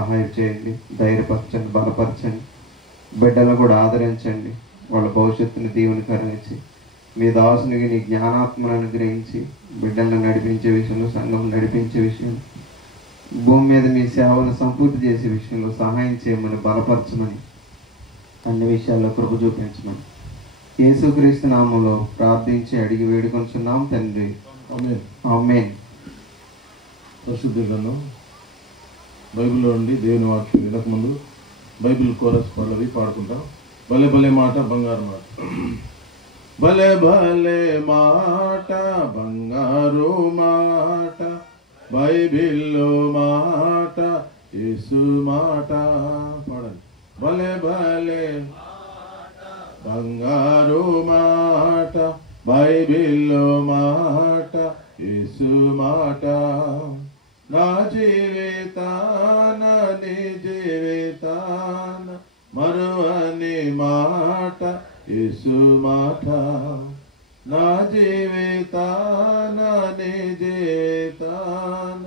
సహాయం చేయండి, ధైర్యపరచండి, బలపరచండి. బిడ్డలను కూడా ఆదరించండి. వాళ్ళ భవిష్యత్తుని దీవెనకరించి మీ దాసునికి నీ జ్ఞానాత్మను అనుగ్రహించి బిడ్డలను నడిపించే విషయంలో, సంఘం నడిపించే విషయంలో, భూమి మీద మీ సేవను సంపూర్తి చేసే విషయంలో సహాయం చేయమని, బలపరచమని, అన్ని విషయాల్లో కృప చూపించమని యేసుక్రీస్తు నామములో ప్రార్థించి అడిగి వేడుకొంచున్నాం తండ్రి. ఆమేన్. ఆమేన్. పరిశుద్ధ గ్రంథం బైబిల్లో నుండి దేవుని వాక్యం వినకముందు బైబిల్ కోరస్ పల్లవి పాడుకుంటాం. భలే భలే మాట బంగారు మాట. భలే భలే మాట బంగారు మాట, బైబిల్లో మాట, యేసు మాట. పాడండి. భలే భలే బంగారు మాట, బైబిల్లో మాట, యేసు మాట. నా జీవితాన నీ జీవితాన మరువని మాట, యేసు మాట. నా జీవితాన నీ జీవితాన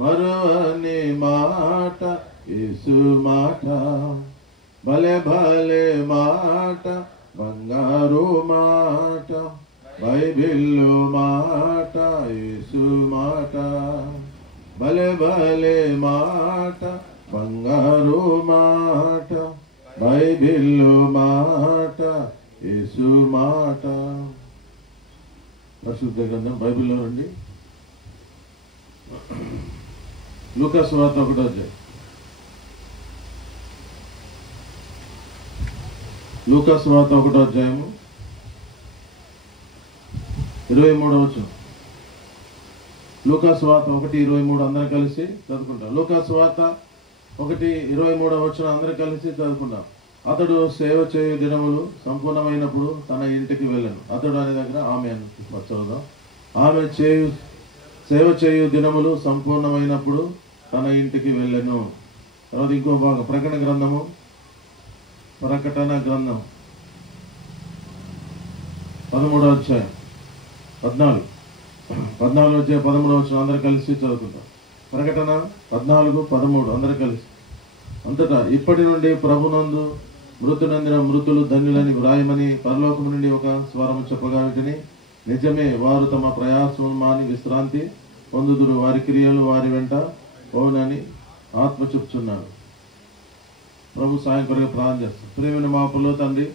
మరువని మాట, యేసు మాట. భలే భలే మాట బంగారు మాట, బైబిల్లో మాట, యేసు మాట. భలే భలే మాట బంగారు మాట, బైబిల్లో మాట, యేసు మాట. పరిశుద్ధ గ్రంథం బైబిల్లో నుండి లూకా సువార్త 1వ అధ్యాయం. లూకా సువార్త 1వ అధ్యాయము 23వ వచనం. లూకా సువార్త 1:23 అందరం కలిసి చదువుకుంటాం. లూకా సువార్త 1:23 వచనం అందరం కలిసి చదువుకుంటాం. అతడు సేవ చేయు దినములు సంపూర్ణమైనప్పుడు తన ఇంటికి వెళ్ళాను. అతడు అనే దగ్గర ఆమె అని చదువుదాం. ఆమె సేవ చేయు దినములు సంపూర్ణమైనప్పుడు తన ఇంటికి వెళ్ళాను. తర్వాత ఇంకో భాగం ప్రకటన గ్రంథం 13వ అధ్యాయం 14 వచ్చే 13 వచ్చిన అందరూ కలిసి చదువుకుంటాం. ప్రకటన 14:13 అందరూ కలిసి. అంతటా ఇప్పటి నుండి ప్రభునందు మృతునందిన మృతులు ధన్యులని వ్రాయమని పరలోకము నుండి ఒక స్వరము చెప్పగా వీటిని నిజమే, వారు తమ ప్రయాసం మాని విశ్రాంతి పొందుదురు, వారి క్రియలు వారి వెంట అవునని ఆత్మ చెప్తున్నాడు. ప్రభు సాయం కొరకు ప్రార్థన చేస్తాం. ప్రేమైన మా పరలోక తండ్రి,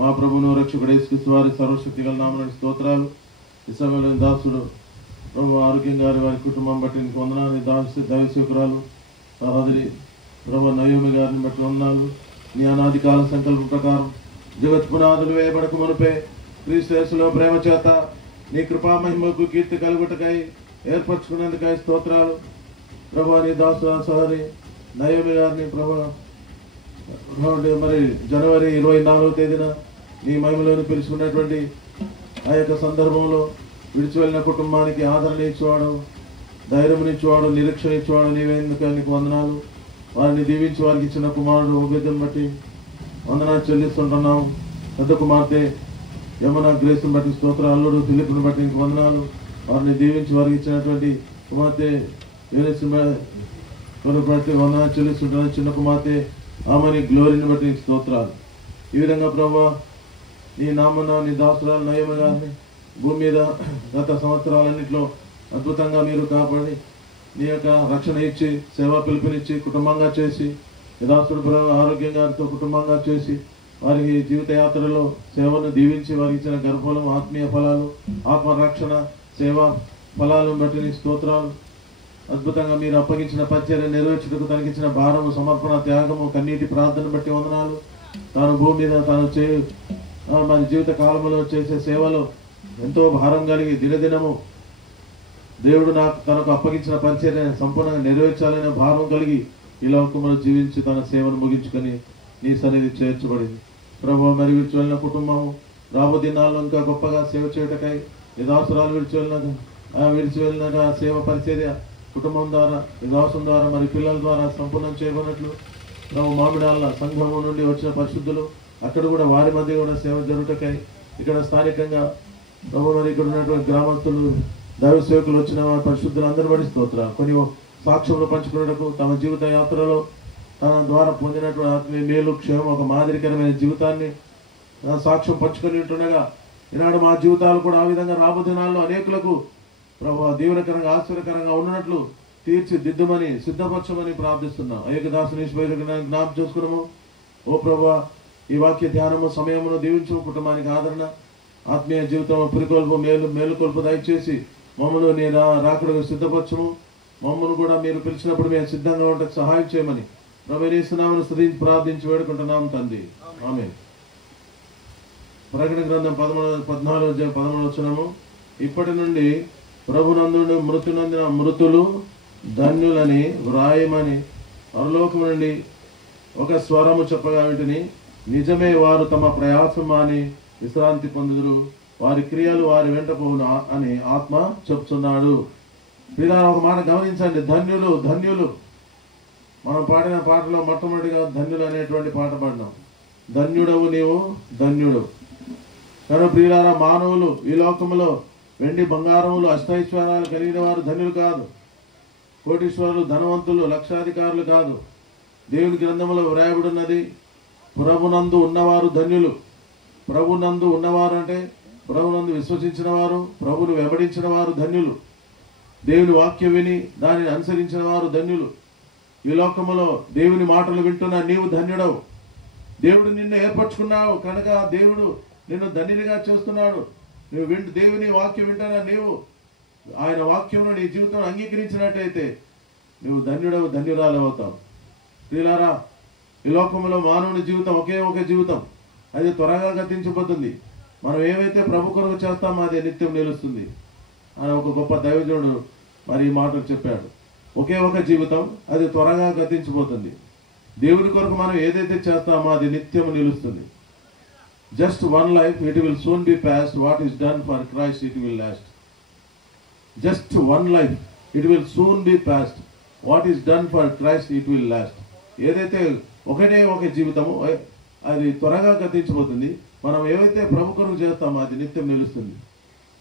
మా ప్రభువును రక్షకుడు యేసుక్రీస్తు వారి సర్వశక్తి గల నామమున స్తోత్రాలు. ఈ సమయంలో దాసుడు ప్రభు ఆరోగ్యంగా వారి కుటుంబం బట్టి నీకు వందనాలు. దైవసేవకురాలు సహోదరి ప్రభు నయోమి గారిని బట్టి వందనాలు. నీ అనాది కాల సంకల్పం ప్రకారం జగత్ పునాదులు వేయబడక మునిపే క్రీస్తు యేసులో ప్రేమ చేత నీ కృపా మహిమకు కీర్తి కలుగుటకై ఏర్పరచుకునేందుకై స్తోత్రాలు. ప్రభు నీ దాసు సహోదరి నయోమి గారిని ప్రభు మరి జనవరి 24వ తేదీన నీ మహిమలోని పిలుచుకున్నటువంటి ఆ యొక్క సందర్భంలో విడిచి వెళ్ళిన కుటుంబానికి ఆదరణ ఇచ్చేవాడు, ధైర్యం ఇచ్చేవాడు, నిరీక్షణ ఇచ్చేవాడు నీవేందుకు నీకు వందనాలు. వారిని దీవించి వారికి ఇచ్చిన కుమారుడు ఉపేదం బట్టి వందనాలు చెల్లిస్తుంటున్నాం. పెద్ద కుమార్తె యమున గ్రేస్ని బట్టి స్తోత్రాలు. అల్లుడు ఫిలిప్ని బట్టి నీకు వందనాలు. వారిని దీవించి వారికి ఇచ్చినటువంటి కుమార్తె బట్టి వందనాలు చెల్లిస్తుంటున్నాను. చిన్న కుమార్తె ఆమెని గ్లోరీని బట్టి నీకు స్తోత్రాలు. ఈ విధంగా ప్రభా నీ నామన నీ దాసురాలు నయమ గారిని భూమి మీద గత సంవత్సరాలన్నింటిలో అద్భుతంగా మీరు కాపాడి నీ యొక్క రక్షణ ఇచ్చి సేవా పిలుపునిచ్చి కుటుంబంగా చేసి దాసుడు ఆరోగ్యంగా కుటుంబంగా చేసి వారికి జీవితయాత్రలో సేవను దీవించి వారికి ఇచ్చిన గర్భఫలం, ఆత్మీయ ఫలాలు, ఆత్మరక్షణ, సేవా ఫలాలను బట్టి నీ స్తోత్రాలు. అద్భుతంగా మీరు అప్పగించిన పరిచర్య నెరవేర్చుటకు తనకిచ్చిన భారము, సమర్పణ, త్యాగము, కన్నీటి ప్రార్థన బట్టి వందనాలు. తాను భూమి మీద తాను మన జీవిత కాలంలో చేసే సేవలో ఎంతో భారం కలిగి దినదినము దేవుడు తనకు అప్పగించిన పరిచర్య సంపూర్ణంగా నెరవేర్చాలనే భారం కలిగి ఈ లోకంలో జీవించి తన సేవను ముగించుకొని నీ సన్నిధి చేర్చబడింది. ప్రభు మరి విడిచి వెళ్ళిన కుటుంబము రాబో దినాల్లో ఇంకా గొప్పగా సేవ చేయటకై ఈ దాసురాలు విడిచి వెళ్ళిన సేవ పరిచర్య కుటుంబం ద్వారా ఈ దాసం ద్వారా మరి పిల్లల ద్వారా సంపూర్ణం చేయబడినట్లు ప్రభు మామిడాల సంఘము నుండి వచ్చిన పరిశుద్ధులు అక్కడ కూడా వారి మధ్య కూడా సేవ జరుగుటకై ఇక్కడ స్థానికంగా ప్రభు మరి ఇక్కడ ఉన్నటువంటి గ్రామస్తులు దైవ సేవకులు వచ్చిన పరిశుద్ధులు అందరూ బడి స్తోత్రాలు. కొన్ని సాక్ష్యములు పంచుకున్నటకు తమ జీవిత యాత్రలో తన ద్వారా పొందినటువంటి ఆత్మీయ మేలు క్షేమం ఒక మాదిరికరమైన జీవితాన్ని సాక్ష్యం పంచుకొని ఉంటుండగా ఈనాడు మా జీవితాలు కూడా ఆ విధంగా రాబోదినాల్లో అనేకులకు ప్రభు దీవెనకరంగా ఆశ్చర్యకరంగా ఉన్నట్లు తీర్చిదిద్దుమని సిద్ధపరచమని ప్రార్థిస్తున్నాం. ఏకదాసుని జ్ఞాపకం చేసుకున్నాము. ఓ ప్రభా, ఈ వాక్య ధ్యానము సమయమును దీవించు, కుటుంబానికి ఆదరణ, ఆత్మీయ జీవితం పురికొల్పు మేలుకొల్పు దయచేసి మమ్మల్ని నీ రాకడకు సిద్ధపరచము. మమ్మల్ని కూడా మీరు పిలిచినప్పుడు మేము సిద్ధంగా ఉండటకు సహాయం చేయమని ప్రభుని స్తుతించి ప్రార్థించి వేడుకుంటున్నాం తండ్రి. ఆమేన్. ప్రకటన గ్రంథం 14 వచనము. ఇప్పటి నుండి ప్రభునందు మృతునందిన మృతులు ధన్యులని వ్రాయమని పరలోకము నుండి ఒక స్వరము చెప్పగా వింటిని. నిజమే, వారు తమ ప్రయాసం అని విశ్రాంతి పొందుదురు, వారి క్రియలు వారి వెంట పోవును అని ఆత్మ చెప్తున్నాడు. పిల్లలు ఒక మాట గమనించండి. ధన్యులు ధన్యులు. మనం పాడిన పాటలో మొట్టమొదటిగా ధన్యులు అనేటువంటి పాట పాడినాం. ధన్యుడవు నీవు, ధన్యుడు. కానీ ప్రియులారా, మానవులు ఈ లోకంలో వెండి బంగారములు అష్టైశ్వర్యాలు కలిగిన వారు ధన్యులు కాదు. కోటీశ్వరులు, ధనవంతులు, లక్షాధికారులు కాదు. దేవుని గ్రంథంలో వ్రాయబడినది, ప్రభునందు ఉన్నవారు ధన్యులు. ప్రభునందు ఉన్నవారు అంటే ప్రభునందు విశ్వసించిన వారు, ప్రభుని వెంబడించిన వారు ధన్యులు. దేవుని వాక్యం విని దానిని అనుసరించిన వారు ధన్యులు. ఈ లోకములో దేవుని మాటలు వింటున్నా నీవు ధన్యుడవు. దేవుడు నిన్ను ఏర్పరచుకున్నావు కనుక దేవుడు నిన్ను ధన్యునిగా చేస్తున్నాడు. నువ్వు దేవుని వాక్యం వింటున్నా, నీవు ఆయన వాక్యం నీ జీవితం అంగీకరించినట్టయితే నువ్వు ధన్యుడవు, ధన్యురాలు అవుతావు. ప్రియులారా, ఈ లోకంలో మానవుని జీవితం ఒకే ఒక జీవితం, అది త్వరగా గతించిపోతుంది. మనం ఏవైతే ప్రభు కొరకు చేస్తామో అది నిత్యం నిలుస్తుంది అని ఒక గొప్ప దైవజనుడు మరి ఈ మాటలు చెప్పాడు. ఒకే ఒక జీవితం, అది త్వరగా గతించిపోతుంది. దేవుని కొరకు మనం ఏదైతే చేస్తామో అది నిత్యం నిలుస్తుంది. Just one life, it will soon be past. What is done for Christ it will last. Just one life, it will soon be past. What is done for Christ it will last. ఏదైతే ఒకటే ఒక జీవితము, అది త్వరగా గతించిపోతుంది. మనం ఏవైతే ప్రభు కొరకు చేస్తామో అది నిత్యం నిలుస్తుంది.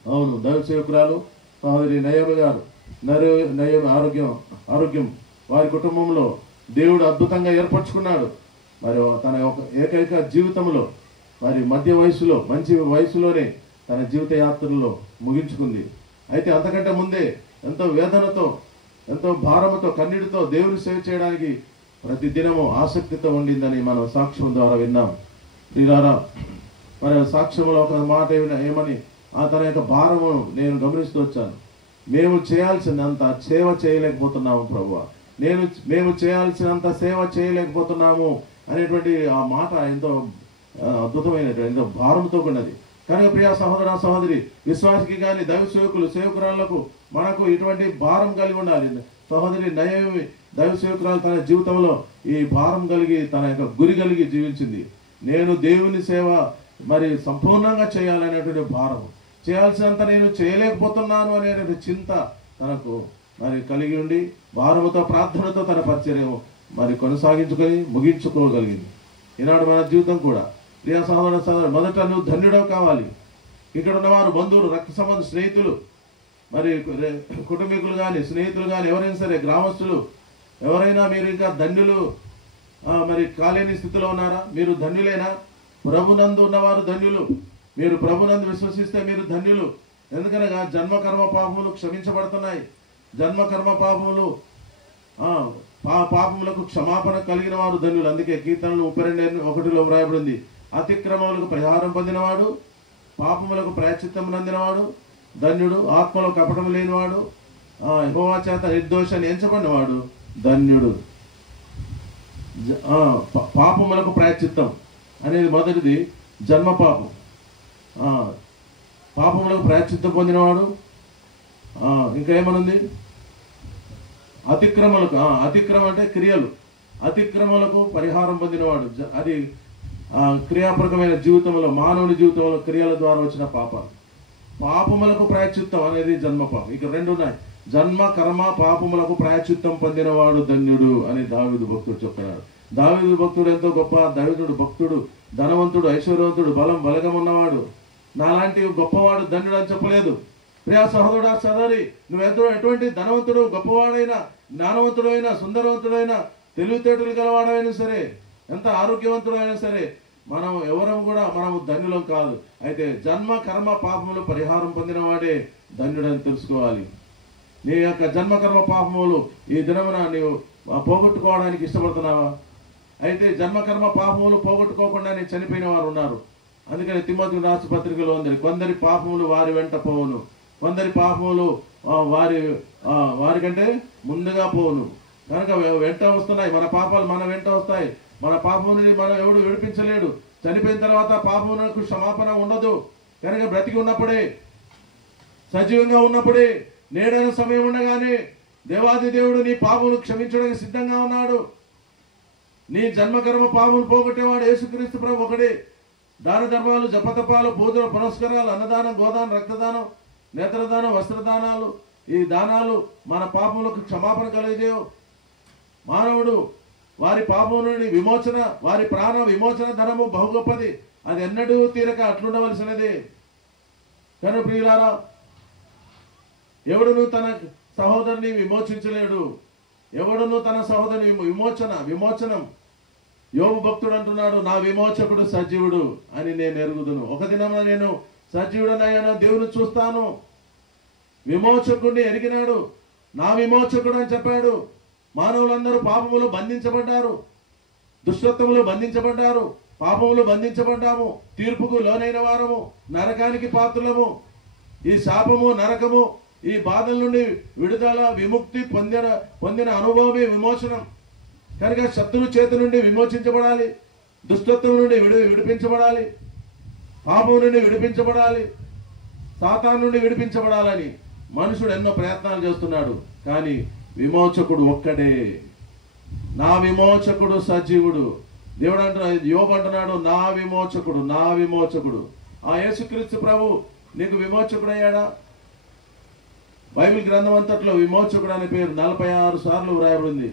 అవును, దైవ సేవకురాలు సహోదరి నయమ గారు, నయమ ఆరోగ్యం వారి కుటుంబంలో దేవుడు అద్భుతంగా ఏర్పరచుకున్నాడు. మరి తన ఏకైక జీవితంలో మరి మధ్య వయసులో, మంచి వయసులోనే తన జీవిత యాత్రలో ముగించుకుంది. అయితే అంతకంటే ముందే ఎంతో వేదనతో, ఎంతో భారముతో, కన్నీటితో దేవుని సేవ చేయడానికి ప్రతి దినము ఆసక్తితో ఉండిందని మనం సాక్ష్యం ద్వారా విన్నాం. ప్రియులారా, మరి సాక్ష్యంలో ఒక మాట ఏమని తన యొక్క భారము నేను గమనిస్తూ వచ్చాను. మేము చేయాల్సినంత సేవ చేయలేకపోతున్నాము ప్రభువా, మేము చేయాల్సినంత సేవ చేయలేకపోతున్నాము అనేటువంటి ఆ మాట ఎంతో అద్భుతమైనటువంటి, ఎంతో భారంతో ఉన్నది. కనుక ప్రియ సహోదర సహోదరి, విశ్వాసికి కానీ దైవ సేవకురాళ్లకు మనకు ఇటువంటి భారం కలిగి ఉండాలి. సహోదరి నయమి దైవ సేవకురాలు తన జీవితంలో ఈ భారం కలిగి, తన యొక్క గురి కలిగి జీవించింది. నేను దేవుని సేవ మరి సంపూర్ణంగా చేయాలనేటువంటి భారం, చేయాల్సినంత నేను చేయలేకపోతున్నాను అనేటువంటి చింత తనకు మరి కలిగి ఉండి భారముతో, ప్రార్థనతో తన పరిచర్య మరి కొనసాగించుకొని ముగించుకోగలిగింది. ఈనాడు మన జీవితం కూడా ప్రియ సహోదర సహోదరు, మొదట నువ్వు ధన్యుడవు కావాలి. ఇక్కడ ఉన్నవారు బంధువులు, రక్త సంబంధ స్నేహితులు, మరి కుటుంబీకులు కానీ, స్నేహితులు కానీ, ఎవరైనా సరే, గ్రామస్తులు ఎవరైనా మీరు ఇంకా ధన్యులు మరి కాలేని స్థితిలో ఉన్నారా? మీరు ధన్యులేనా? ప్రభునందు ఉన్నవారు ధన్యులు. మీరు ప్రభునందు విశ్వసిస్తే మీరు ధన్యులు. ఎందుకనగా జన్మకర్మ పాపములు క్షమించబడుతున్నాయి. జన్మకర్మ పాపములు పాపములకు క్షమాపణ కలిగిన వారు ధన్యులు. అందుకే కీర్తనలు 32:1 వ్రాయబడింది, అతిక్రమములకు పరిహారం పొందినవాడు, పాపములకు ప్రాయశ్చిత్తం నందినవాడు ధన్యుడు. ఆత్మలో కపటం లేనివాడు, యెహోవా చేత నిర్దోషాన్ని ఎంచబడినవాడు ధన్యుడు. పాపములకు ప్రాయశ్చిత్తం అనేది మొదటిది జన్మ పాపం. పాపములకు ప్రాయశ్చిత్తం పొందినవాడు. ఇంకా ఏమనుంది? అతిక్రమలకు, అతిక్రమం అంటే క్రియలు, అతిక్రమలకు పరిహారం పొందినవాడు. అది క్రియాపరకమైన జీవితంలో, మానవుని జీవితంలో క్రియల ద్వారా వచ్చిన పాపాలు. పాపములకు ప్రాయశ్చిత్తం అనేది జన్మ పాపం. ఇక రెండు ఉన్నాయి, జన్మ కర్మ పాపములకు ప్రాయశ్చిత్తం పొందినవాడు ధన్యుడు అని దావీదు భక్తుడు చెప్తున్నాడు. దావీదు భక్తుడు ఎంతో గొప్ప దైవజనుడు, భక్తుడు, ధనవంతుడు, ఐశ్వర్యవంతుడు, బలగం ఉన్నవాడు. నాలాంటి గొప్పవాడు ధన్యుడు అని చెప్పలేదు. ప్రియా సహోదరుడా సహోదరి, నువ్వు ఎటువంటి ధనవంతుడు, గొప్పవాడైనా, జ్ఞానవంతుడైనా, సుందరవంతుడైనా, తెలివితేటలు గలవాడైనా సరే, ఎంత ఆరోగ్యవంతుడైనా సరే, మనం ఎవరం కూడా మనము ధన్యులం కాదు. అయితే జన్మ కర్మ పాపములు పరిహారం పొందినవాడే ధన్యుడని తెలుసుకోవాలి. నీ యొక్క జన్మ కర్మ పాపములు ఈ దినమున నీవు పోగొట్టుకోవడానికి ఇష్టపడుతున్నావా? అయితే జన్మకర్మ పాపములు పోగొట్టుకోకుండానే చనిపోయిన వారు ఉన్నారు. అందుకని తిమోతికి రాసిన పత్రికలో ఉంది, కొందరి పాపములు వారి వెంట పోవును, కొందరి పాపములు వారికంటే ముందుగా పోవును. కనుక వెంట వస్తున్నాయి, మన పాపాలు మన వెంట వస్తాయి. మన పాపముని మనం ఎవడు విడిపించలేడు. చనిపోయిన తర్వాత పాపమునకు క్షమాపణ ఉండదు. కనుక బ్రతికి ఉన్నప్పుడే, సజీవంగా ఉన్నప్పుడే, నేడైన సమయం ఉండగానే దేవాది దేవుడు నీ పాపములు క్షమించడానికి సిద్ధంగా ఉన్నాడు. నీ జన్మకర్మ పాపములు పోగొట్టేవాడు యేసుక్రీస్తు ప్రభు ఒకడే. దాన ధర్మాలు, జపతపాలు, పూజలు, పునస్కారాలు, అన్నదానం, గోదానం, రక్తదానం, నేత్రదానం, వస్త్రదానాలు, ఈ దానాలు మన పాపములకు క్షమాపణ కలిగేవు. మానవుడు వారి పాపము నుండి విమోచన, వారి ప్రాణ విమోచన ధనము బహు గొప్పది. అది ఎన్నడూ తీరక అట్లుండవలసినది. కనుక ప్రియులారా, ఎవడును తన సహోదరుని విమోచించలేడు. ఎవడును తన సహోదరుని విమోచనం యోబు భక్తుడు అంటున్నాడు, నా విమోచకుడు సజీవుడు అని నేను ఎరుగుదును. ఒక దినమున నేను సజీవుడనయ్యాను, దేవుని చూస్తాను. విమోచకుడిని ఎరిగినాడు. నా విమోచకుడు అని చెప్పాడు. మానవులందరూ పాపములు బంధించబడ్డారు, దుష్టత్వములు బంధించబడ్డారు, పాపములు బంధించబడ్డాము, తీర్పుకు లోనైన వారము, నరకానికి పాత్రులము. ఈ శాపము, నరకము, ఈ బాధల నుండి విడుదల, విముక్తి పొందిన అనుభవమే విమోచనం. కనుక శత్రు చేతి నుండి విమోచించబడాలి, దుష్టత్వం నుండి విడిపించబడాలి, పాపం నుండి విడిపించబడాలి, సాతాను నుండి విడిపించబడాలని మనుషుడు ఎన్నో ప్రయత్నాలు చేస్తున్నాడు. కానీ విమోచకుడు ఒక్కడే. నా విమోచకుడు సజీవుడు. దేవుడు అంటున్నాడు, యోబు అంటున్నాడు, నా విమోచకుడు. ఆ యేసుక్రీస్తు ప్రభు నీకు విమోచకుడు అయ్యాడా? బైబిల్ గ్రంథం అంతట్లో విమోచకుడు అనే పేరు 46 సార్లు వ్రాయబడింది.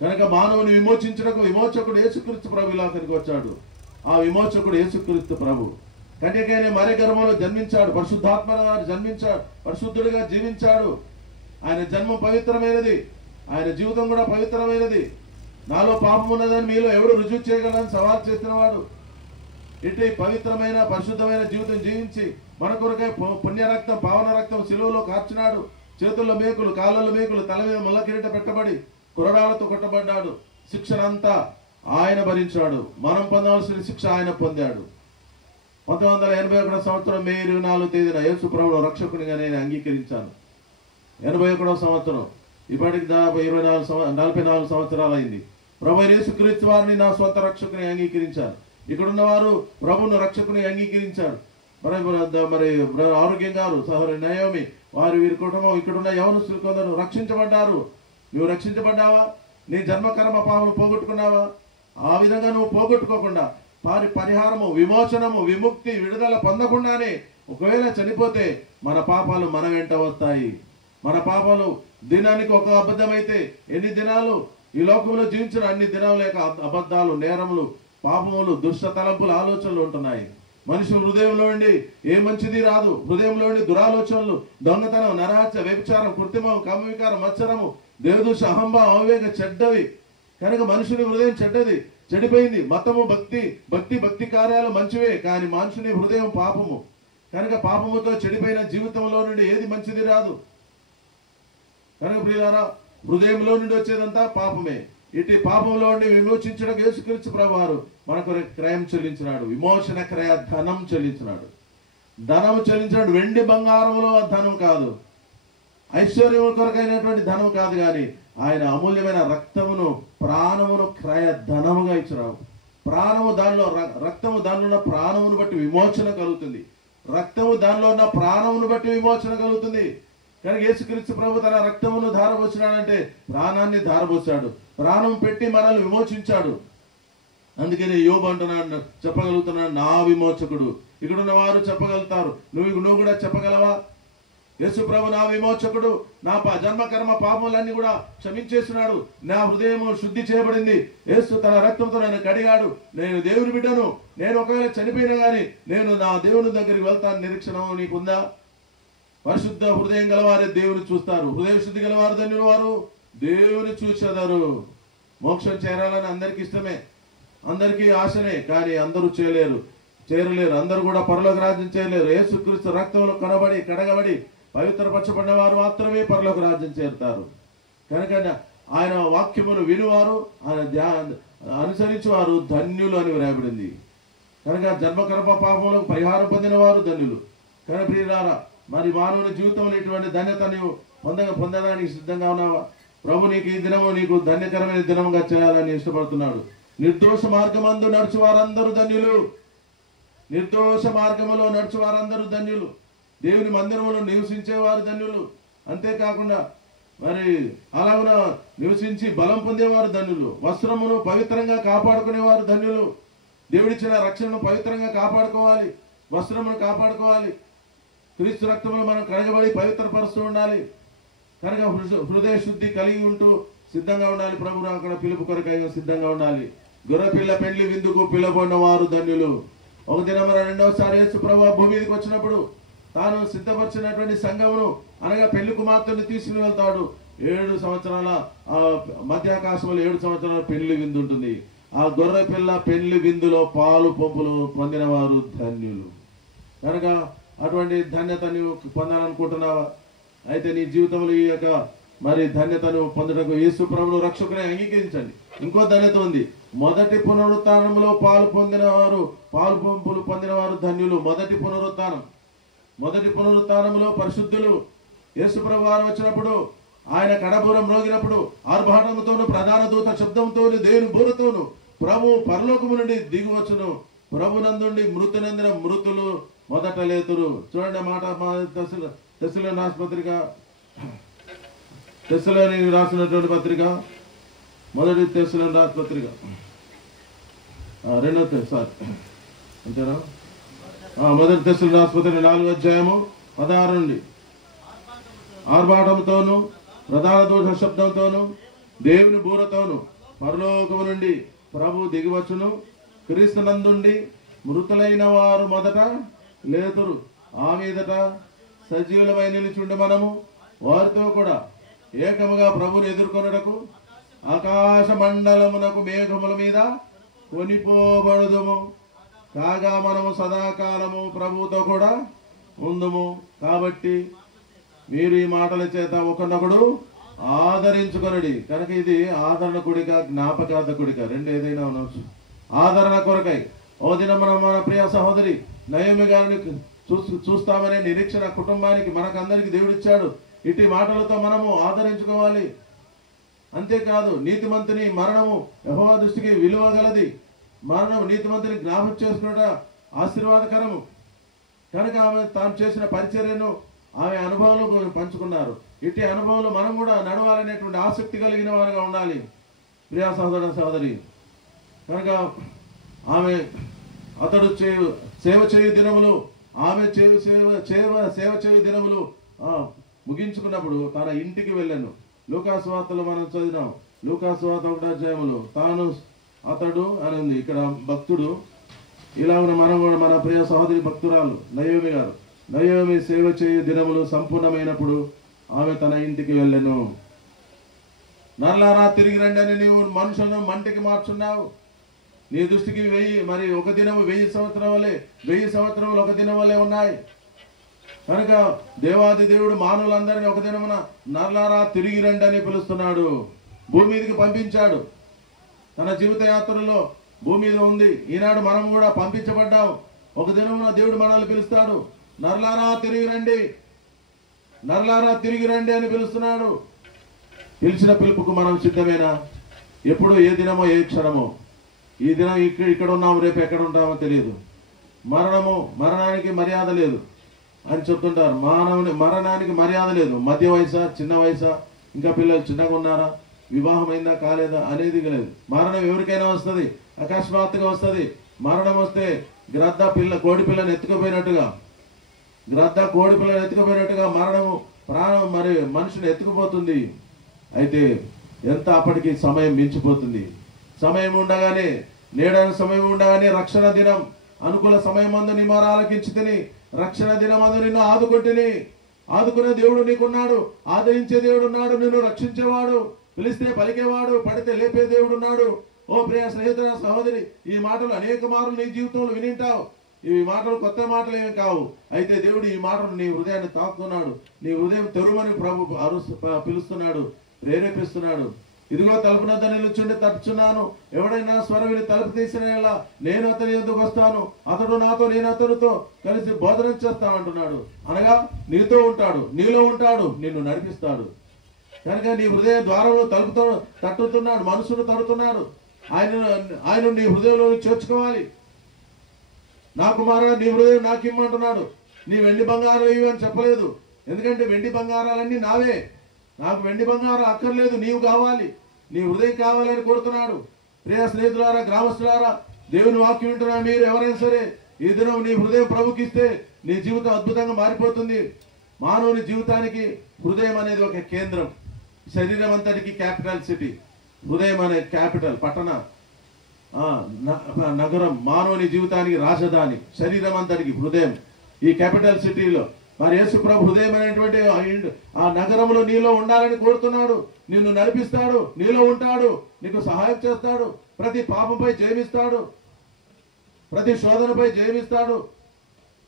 కనుక మానవుని విమోచించడానికి విమోచకుడు యేసుక్రీస్తు ప్రభు ఇలాకనికి వచ్చాడు. ఆ విమోచకుడు యేసుక్రీస్తు ప్రభు కన్యకైన మరియ గర్భంలో జన్మించాడు, పరిశుద్ధాత్మ జన్మించాడు, పరిశుద్ధుడిగా జీవించాడు. ఆయన జన్మ పవిత్రమైనది, ఆయన జీవితం కూడా పవిత్రమైనది. నాలో పాపం ఉన్నదని మీలో ఎవడు రుజువు చేయగలని సవాల్ చేసినవాడు. ఇటు పవిత్రమైన పరిశుద్ధమైన జీవితం జీవించి మన కొరకై పుణ్యరక్తం, పావన రక్తం శిలువలో కార్చినాడు. చేతుల్లో మేకులు, కాళ్ళల్లో మేకులు, తల మీద ముళ్ళ కిరీట పెట్టబడి కొరడాలతో కొట్టబడ్డాడు. శిక్షనంతా ఆయన భరించాడు. మనం పొందవలసిన శిక్ష ఆయన పొందాడు. 1981 సంవత్సరం మే 24 తేదీన యేసు ప్రభువును రక్షకునిగా నేను అంగీకరించాను. 81 సంవత్సరం, ఇప్పటికి దాదాపు 44 సంవత్సరాలు అయింది. ప్రభు యేసుక్రీస్తు వారిని నా సొంత రక్షకుని అంగీకరించాను. ఇక్కడున్న వారు ప్రభువును రక్షకుని అంగీకరించారు. మరి ఆరోగ్యం గారు, సహోదరి నయోమి, వీరి కుటుంబం, ఇక్కడున్న యవనస్తులు కొందరు రక్షించబడ్డారు. నువ్వు రక్షించబడ్డావా? నీ జన్మకర్మ పాపములు పోగొట్టుకున్నావా? ఆ విధంగా నువ్వు పోగొట్టుకోకుండా వారి పరిహారము, విమోచనము, విముక్తి, విడుదల పొందకుండానే ఒకవేళ చనిపోతే మన పాపాలు మన వెంట వస్తాయి. మన పాపాలు దినానికి ఒక అబద్ధమైతే ఎన్ని దినాలు ఈ లోకంలో జీవించిన అన్ని దినాలు లేక అబద్ధాలు, నేరములు, పాపములు, దుష్ట తలంపులు, ఆలోచనలు ఉంటున్నాయి. మనిషి హృదయంలో నుండి ఏ మంచిది రాదు. హృదయంలో నుండి దురాలోచనలు, దొంగతనం, నరహత్య, వ్యభిచారం, కృత్రిమం, కామవికారం, మత్సరము, దేవదూష, అహంభావం, అవివేక చెడ్డవి. కనుక మనుషుని హృదయం చెడ్డది, చెడిపోయింది. మతము, భక్తి కార్యాలు మంచివే, కానీ మనుషుని హృదయం పాపము. కనుక పాపముతో చెడిపోయిన జీవితంలో నుండి ఏది మంచిది రాదు. కనుక ప్రియులారా, హృదయంలో నుండి వచ్చేదంతా పాపమే. ఇటు పాపంలో నుండి విమోచించడం యేసుక్రీస్తు ప్రభువారు మనకు క్రయం చెల్లించినాడు. విమోచన క్రయ ధనం చెల్లించినాడు. ధనము చెల్లించినాడు. వెండి బంగారంలో ధనం కాదు, ఐశ్వర్యం కొరకైనటువంటి ధనం కాదు, కానీ ఆయన అమూల్యమైన రక్తమును, ప్రాణమును క్రయ ధనముగా ఇచ్చినాడు. ప్రాణము దానిలో, రక్తము దానిలో ఉన్న ప్రాణమును బట్టి విమోచన కలుగుతుంది. రక్తము దానిలో ఉన్న ప్రాణమును బట్టి విమోచన కలుగుతుంది. కనుక యేసుక్రీస్తు ప్రభు తన రక్తమును ధారపోసినాడంటే ప్రాణాన్ని ధారపోసాడు. ప్రాణం పెట్టి మనల్ని విమోచించాడు. అందుకని యోబు అంటున్నాడు, చెప్పగలుగుతున్నాడు, నా విమోచకుడు. ఇక్కడున్న వారు చెప్పగలుగుతారు. నువ్వు కూడా చెప్పగలవా? యేసు ప్రభు నా విమోచకుడు, నా జన్మకర్మ పాపములన్నీ కూడా క్షమించేస్తున్నాడు. నా హృదయము శుద్ధి చేయబడింది. యేసు తన రక్తంతో నన్ను కడిగాడు. నేను దేవుని బిడ్డను. నేను ఒకవేళ చనిపోయినా కానీ నేను నా దేవుని దగ్గరికి వెళ్తాను. నిరీక్షణ నీకుందా? పరిశుద్ధ హృదయం గలవారే దేవుని చూస్తారు. హృదయ శుద్ధి గలవారు ధన్యులు వారు. దేవుని చూచెదరు. మోక్షం చేరాలని అందరికి ఇష్టమే, అందరికీ ఆశనే, కానీ అందరూ చేరలేరు. అందరూ కూడా పరలోక రాజ్యం చేయలేరు. యేసుక్రీస్తు రక్తంలో కడగబడి పవిత్రపరచబడిన వారు మాత్రమే పరలోక రాజ్యం చేరుతారు. కనుక ఆయన వాక్యమును వినువారు, ఆయన అనుసరించేవారు ధన్యులు అని వ్రాయబడింది. కనుక జన్మకర్మ పాపములకు పరిహారం పొందిన వారు ధన్యులు. కనుక ప్రియులారా, మరి మానవుని జీవితంలో ఇటువంటి ధన్యత నీవు పొందడానికి సిద్ధంగా ఉన్నావా? ప్రభు నీకు ఈ దినము నీకు ధన్యకరమైన దినముగా చేయాలని ఇష్టపడుతున్నాడు. నిర్దోష మార్గమందు నడుచు వారందరూ ధన్యులు. నిర్దోష మార్గములో నడుచు వారందరూ ధన్యులు. దేవుని మందిరములో నివసించేవారు ధన్యులు. అంతేకాకుండా మరి అలాగున నివసించి బలం పొందేవారు ధన్యులు. వస్త్రమును పవిత్రంగా కాపాడుకునేవారు ధన్యులు. దేవుడిచ్చిన రక్షణను పవిత్రంగా కాపాడుకోవాలి, వస్త్రమును కాపాడుకోవాలి. క్రీస్తు రక్తములు మనం కడగబడి పవిత్రపరుస్తూ ఉండాలి. కనుక హృదయ శుద్ధి కలిగి ఉంటూ సిద్ధంగా ఉండాలి. ప్రభు అక్కడ పిలుపు కొరకై సిద్ధంగా ఉండాలి. గొర్రెపిల్ల పెండ్లి విందుకు పిలువబడిన వారు ధన్యులు. ఒక దినం రెండవసారి యేసు ప్రభు భూమి మీదకి వచ్చినప్పుడు తాను సిద్ధపరిచినటువంటి సంఘమును అనగా పెళ్లి కుమార్తెను తీసుకుని వెళ్తాడు. 7 సంవత్సరాల మధ్యాకాశంలో 7 సంవత్సరాల పెళ్లి విందు ఉంటుంది. ఆ గొర్రె పిల్ల పెళ్లి విందులో పాలు పంపులు పొందిన వారు ధన్యులు. కనుక అటువంటి ధన్యత నీవు పొందాలనుకుంటున్నావా? అయితే నీ జీవితంలో ఈ యొక్క మరి ధన్యతను పొందడానికి యేసు ప్రభువును రక్షకుని అంగీకరించండి. ఇంకో ధన్యత ఉంది. మొదటి పునరుత్థానంలో పాలు పంపులు పొందిన వారు ధన్యులు. మొదటి పునరుత్థానంలో పరిశుద్ధులు. యేసు ప్రభు వారు వచ్చినప్పుడు ఆయన కడబూరం మ్రోగినప్పుడు ఆర్భాటముతోను ప్రధాన దూత శబ్దంతోను దేవుని బూరతోను ప్రభు పరలోకము నుండి దిగివచ్చును. ప్రభునందుండి మృతునందిన మృతులు మొదట లేతురు. చూడండి మాట తెస్సలోని రాసినటువంటి పత్రిక, మొదటి తెస్సలోని రాసిన పత్రిక 2వ అంతేనా? మొదటి తెస్సలోని రాసిన పత్రిక 4వ అధ్యాయము 16 నుండి ఆర్భాటముతోను ప్రధాన దూత శబ్దంతోను దేవుని బూరతోను పరలోకము నుండి ప్రభు దిగివచ్చును. క్రీస్తునందుండి మృతులైన వారు మొదట లేతురు. ఆ మీదట సజీవులమై నిలిచుండి మనము వారితో కూడా ఏకముగా ప్రభుని ఎదుర్కొనుటకు ఆకాశ మండలమునకు మేఘముల మీద కొనిపోబడుదుము. కాగా మనము సదాకాలము ప్రభుతో కూడా ఉందుము. కాబట్టి మీరు ఈ మాటల చేత ఒకరినొకడు ఆదరించుకొనడి. కనుక ఇది ఆదరణ కూడిక, జ్ఞాపకార్థ కూడిక, రెండు ఏదైనా ఉండవచ్చు. ఆదరణ కొరకై ఓ దినం మనం మన ప్రియ సహోదరి నయోమి గారిని చూస్తామనే నిరీక్షణ కుటుంబానికి మనకందరికి దేవుడిచ్చాడు. ఇటు మాటలతో మనము ఆదరించుకోవాలి. అంతేకాదు నీతిమంతుని మరణము యెహోవా దృష్టికి విలువ గలది. మరణం నీతిమంతుని జ్ఞాపకం చేసుకున్నట ఆశీర్వాదకరము. కనుక ఆమె తాను చేసిన పరిచర్యను ఆమె అనుభవంలో పంచుకున్నారు. ఇట్టి అనుభవంలో మనం కూడా నడవాలనేటువంటి ఆసక్తి కలిగిన వారుగా ఉండాలి ప్రియా సహోదరి. కనుక అతడు సేవ చేయు దినములు, ఆమె సేవ చేయు దినములు ముగించుకున్నప్పుడు తన ఇంటికి వెళ్ళాను. లూకాసు వార్తలో మనం చదివినాం. లూకాసు వార్త 1వ అధ్యాయములో అతడు అని ఉంది. ఇక్కడ భక్తుడు ఇలా ఉన్న మనం కూడా మన ప్రియ సహోదరి భక్తురాలు నయోమి గారు, నయోమి సేవ చేయు దినములు సంపూర్ణమైనప్పుడు ఆమె తన ఇంటికి వెళ్ళాను. నర్లారా తిరిగి రండి అని నీవు మనుషులను మంటికి మార్చున్నావు. నీ దృష్టికి 1000 మరి ఒక దినము 1000 సంవత్సరం వలె, 1000 సంవత్సరములు ఒక దినం వలె ఉన్నాయి. కనుక దేవాది దేవుడు మానవులందరినీ ఒక దినమున నర్లారా తిరిగి రండి అని పిలుస్తున్నాడు. భూమి మీదకి పంపించాడు. తన జీవిత యాత్రలో భూమి మీద ఉంది. ఈనాడు మనం కూడా పంపించబడ్డాం. ఒక దినమున దేవుడు మనల్ని పిలుస్తాడు. నర్లారా తిరిగి రండి, నర్లారా తిరిగి రండి అని పిలుస్తున్నాడు. పిలిచిన పిలుపుకు మనం సిద్ధమేనా? ఎప్పుడు ఏ దినమో ఏ క్షణమో. ఈ దినం ఇక్కడ ఉన్నాము, రేపు ఎక్కడ ఉంటామో తెలియదు. మరణానికి మర్యాద లేదు అని చెప్తుంటారు. మరణానికి మర్యాద లేదు. మధ్య వయసా, చిన్న వయసా, ఇంకా పిల్లలు చిన్నగా ఉన్నారా, వివాహం అయిందా కాలేదా అనేది లేదు. మరణం ఎవరికైనా వస్తుంది, అకస్మాత్తుగా వస్తుంది. మరణం వస్తే కోడి పిల్లని ఎత్తుకుపోయినట్టుగా మరణము ప్రాణం మరి మనిషిని ఎత్తుకుపోతుంది. అయితే ఎంత అప్పటికి సమయం మించిపోతుంది. సమయం ఉండగానే, నేడైన సమయం ఉండగానే రక్షణ దినం అనుకూల సమయం అందు నీ మొర ఆలకించితిని. రక్షణ దినం అందు నిన్ను ఆదుకుంటుని. ఆదుకునే దేవుడు నీకున్నాడు, ఆదరించే దేవుడు ఉన్నాడు, నిన్ను రక్షించేవాడు. పిలిస్తే పలికేవాడు, పడితే లేపే దేవుడు ఉన్నాడు. ఓ ప్రియ స్నేహితుడ, సహోదరి, ఈ మాటలు అనేక మార్లు నీ జీవితంలో వినింటావు. ఈ మాటలు కొత్త మాటలు ఏమి కావు. అయితే దేవుడు ఈ మాటలు నీ హృదయాన్ని తాకుతున్నాడు. నీ హృదయం తెరుమని ప్రభు పిలుస్తున్నాడు, ప్రేరేపిస్తున్నాడు. ఇదిగో తలుపునద్ద నిలుచుండి తట్టుచున్నాను, ఎవడైనా స్వరం విని తలుపు తీసిన నేను అతని ఎందుకు వస్తాను, అతడు నాతో, నేను అతనితో కలిసి బోధన చేస్తాను అంటున్నాడు. అనగా నీతో ఉంటాడు, నీలో ఉంటాడు, నిన్ను నడిపిస్తాడు. కనుక నీ హృదయ ద్వారంలో తలుపుతో తట్టుతున్నాడు, మనసును తడుతున్నాడు. ఆయన నీ హృదయంలో చేర్చుకోవాలి. నా కుమారా, నీ హృదయం నాకు ఇమ్మంటున్నాడు. నీ వెండి బంగారం ఇవి అని చెప్పలేదు. ఎందుకంటే వెండి బంగారాలన్నీ నావే. నాకు వెండి బంగారం అక్కర్లేదు, నీవు కావాలి, నీ హృదయం కావాలని కోరుతున్నాడు. ప్రియ స్నేహితులారా, గ్రామస్తులారా, దేవుని వాక్యం వింటున్నా మీరు ఎవరైనా సరే ఈ దినం నీ హృదయం ప్రభుకిస్తే నీ జీవితం అద్భుతంగా మారిపోతుంది. మానవుని జీవితానికి హృదయం అనేది ఒక కేంద్రం. శరీరం అంతటికి క్యాపిటల్ సిటీ. హృదయం అనే క్యాపిటల్ పట్టణ నగరం, మానవుని జీవితానికి రాజధాని. శరీరం అంతటికి హృదయం ఈ క్యాపిటల్ సిటీలో. మరి యేసు ప్రభు హృదయం అనేటువంటి ఆ నగరంలో నీలో ఉండాలని కోరుతున్నాడు. నిన్ను నడిపిస్తాడు, నీలో ఉంటాడు, నీకు సహాయం చేస్తాడు, ప్రతి పాపంపై జయమిస్తాడు, ప్రతి శోధనపై జయమిస్తాడు.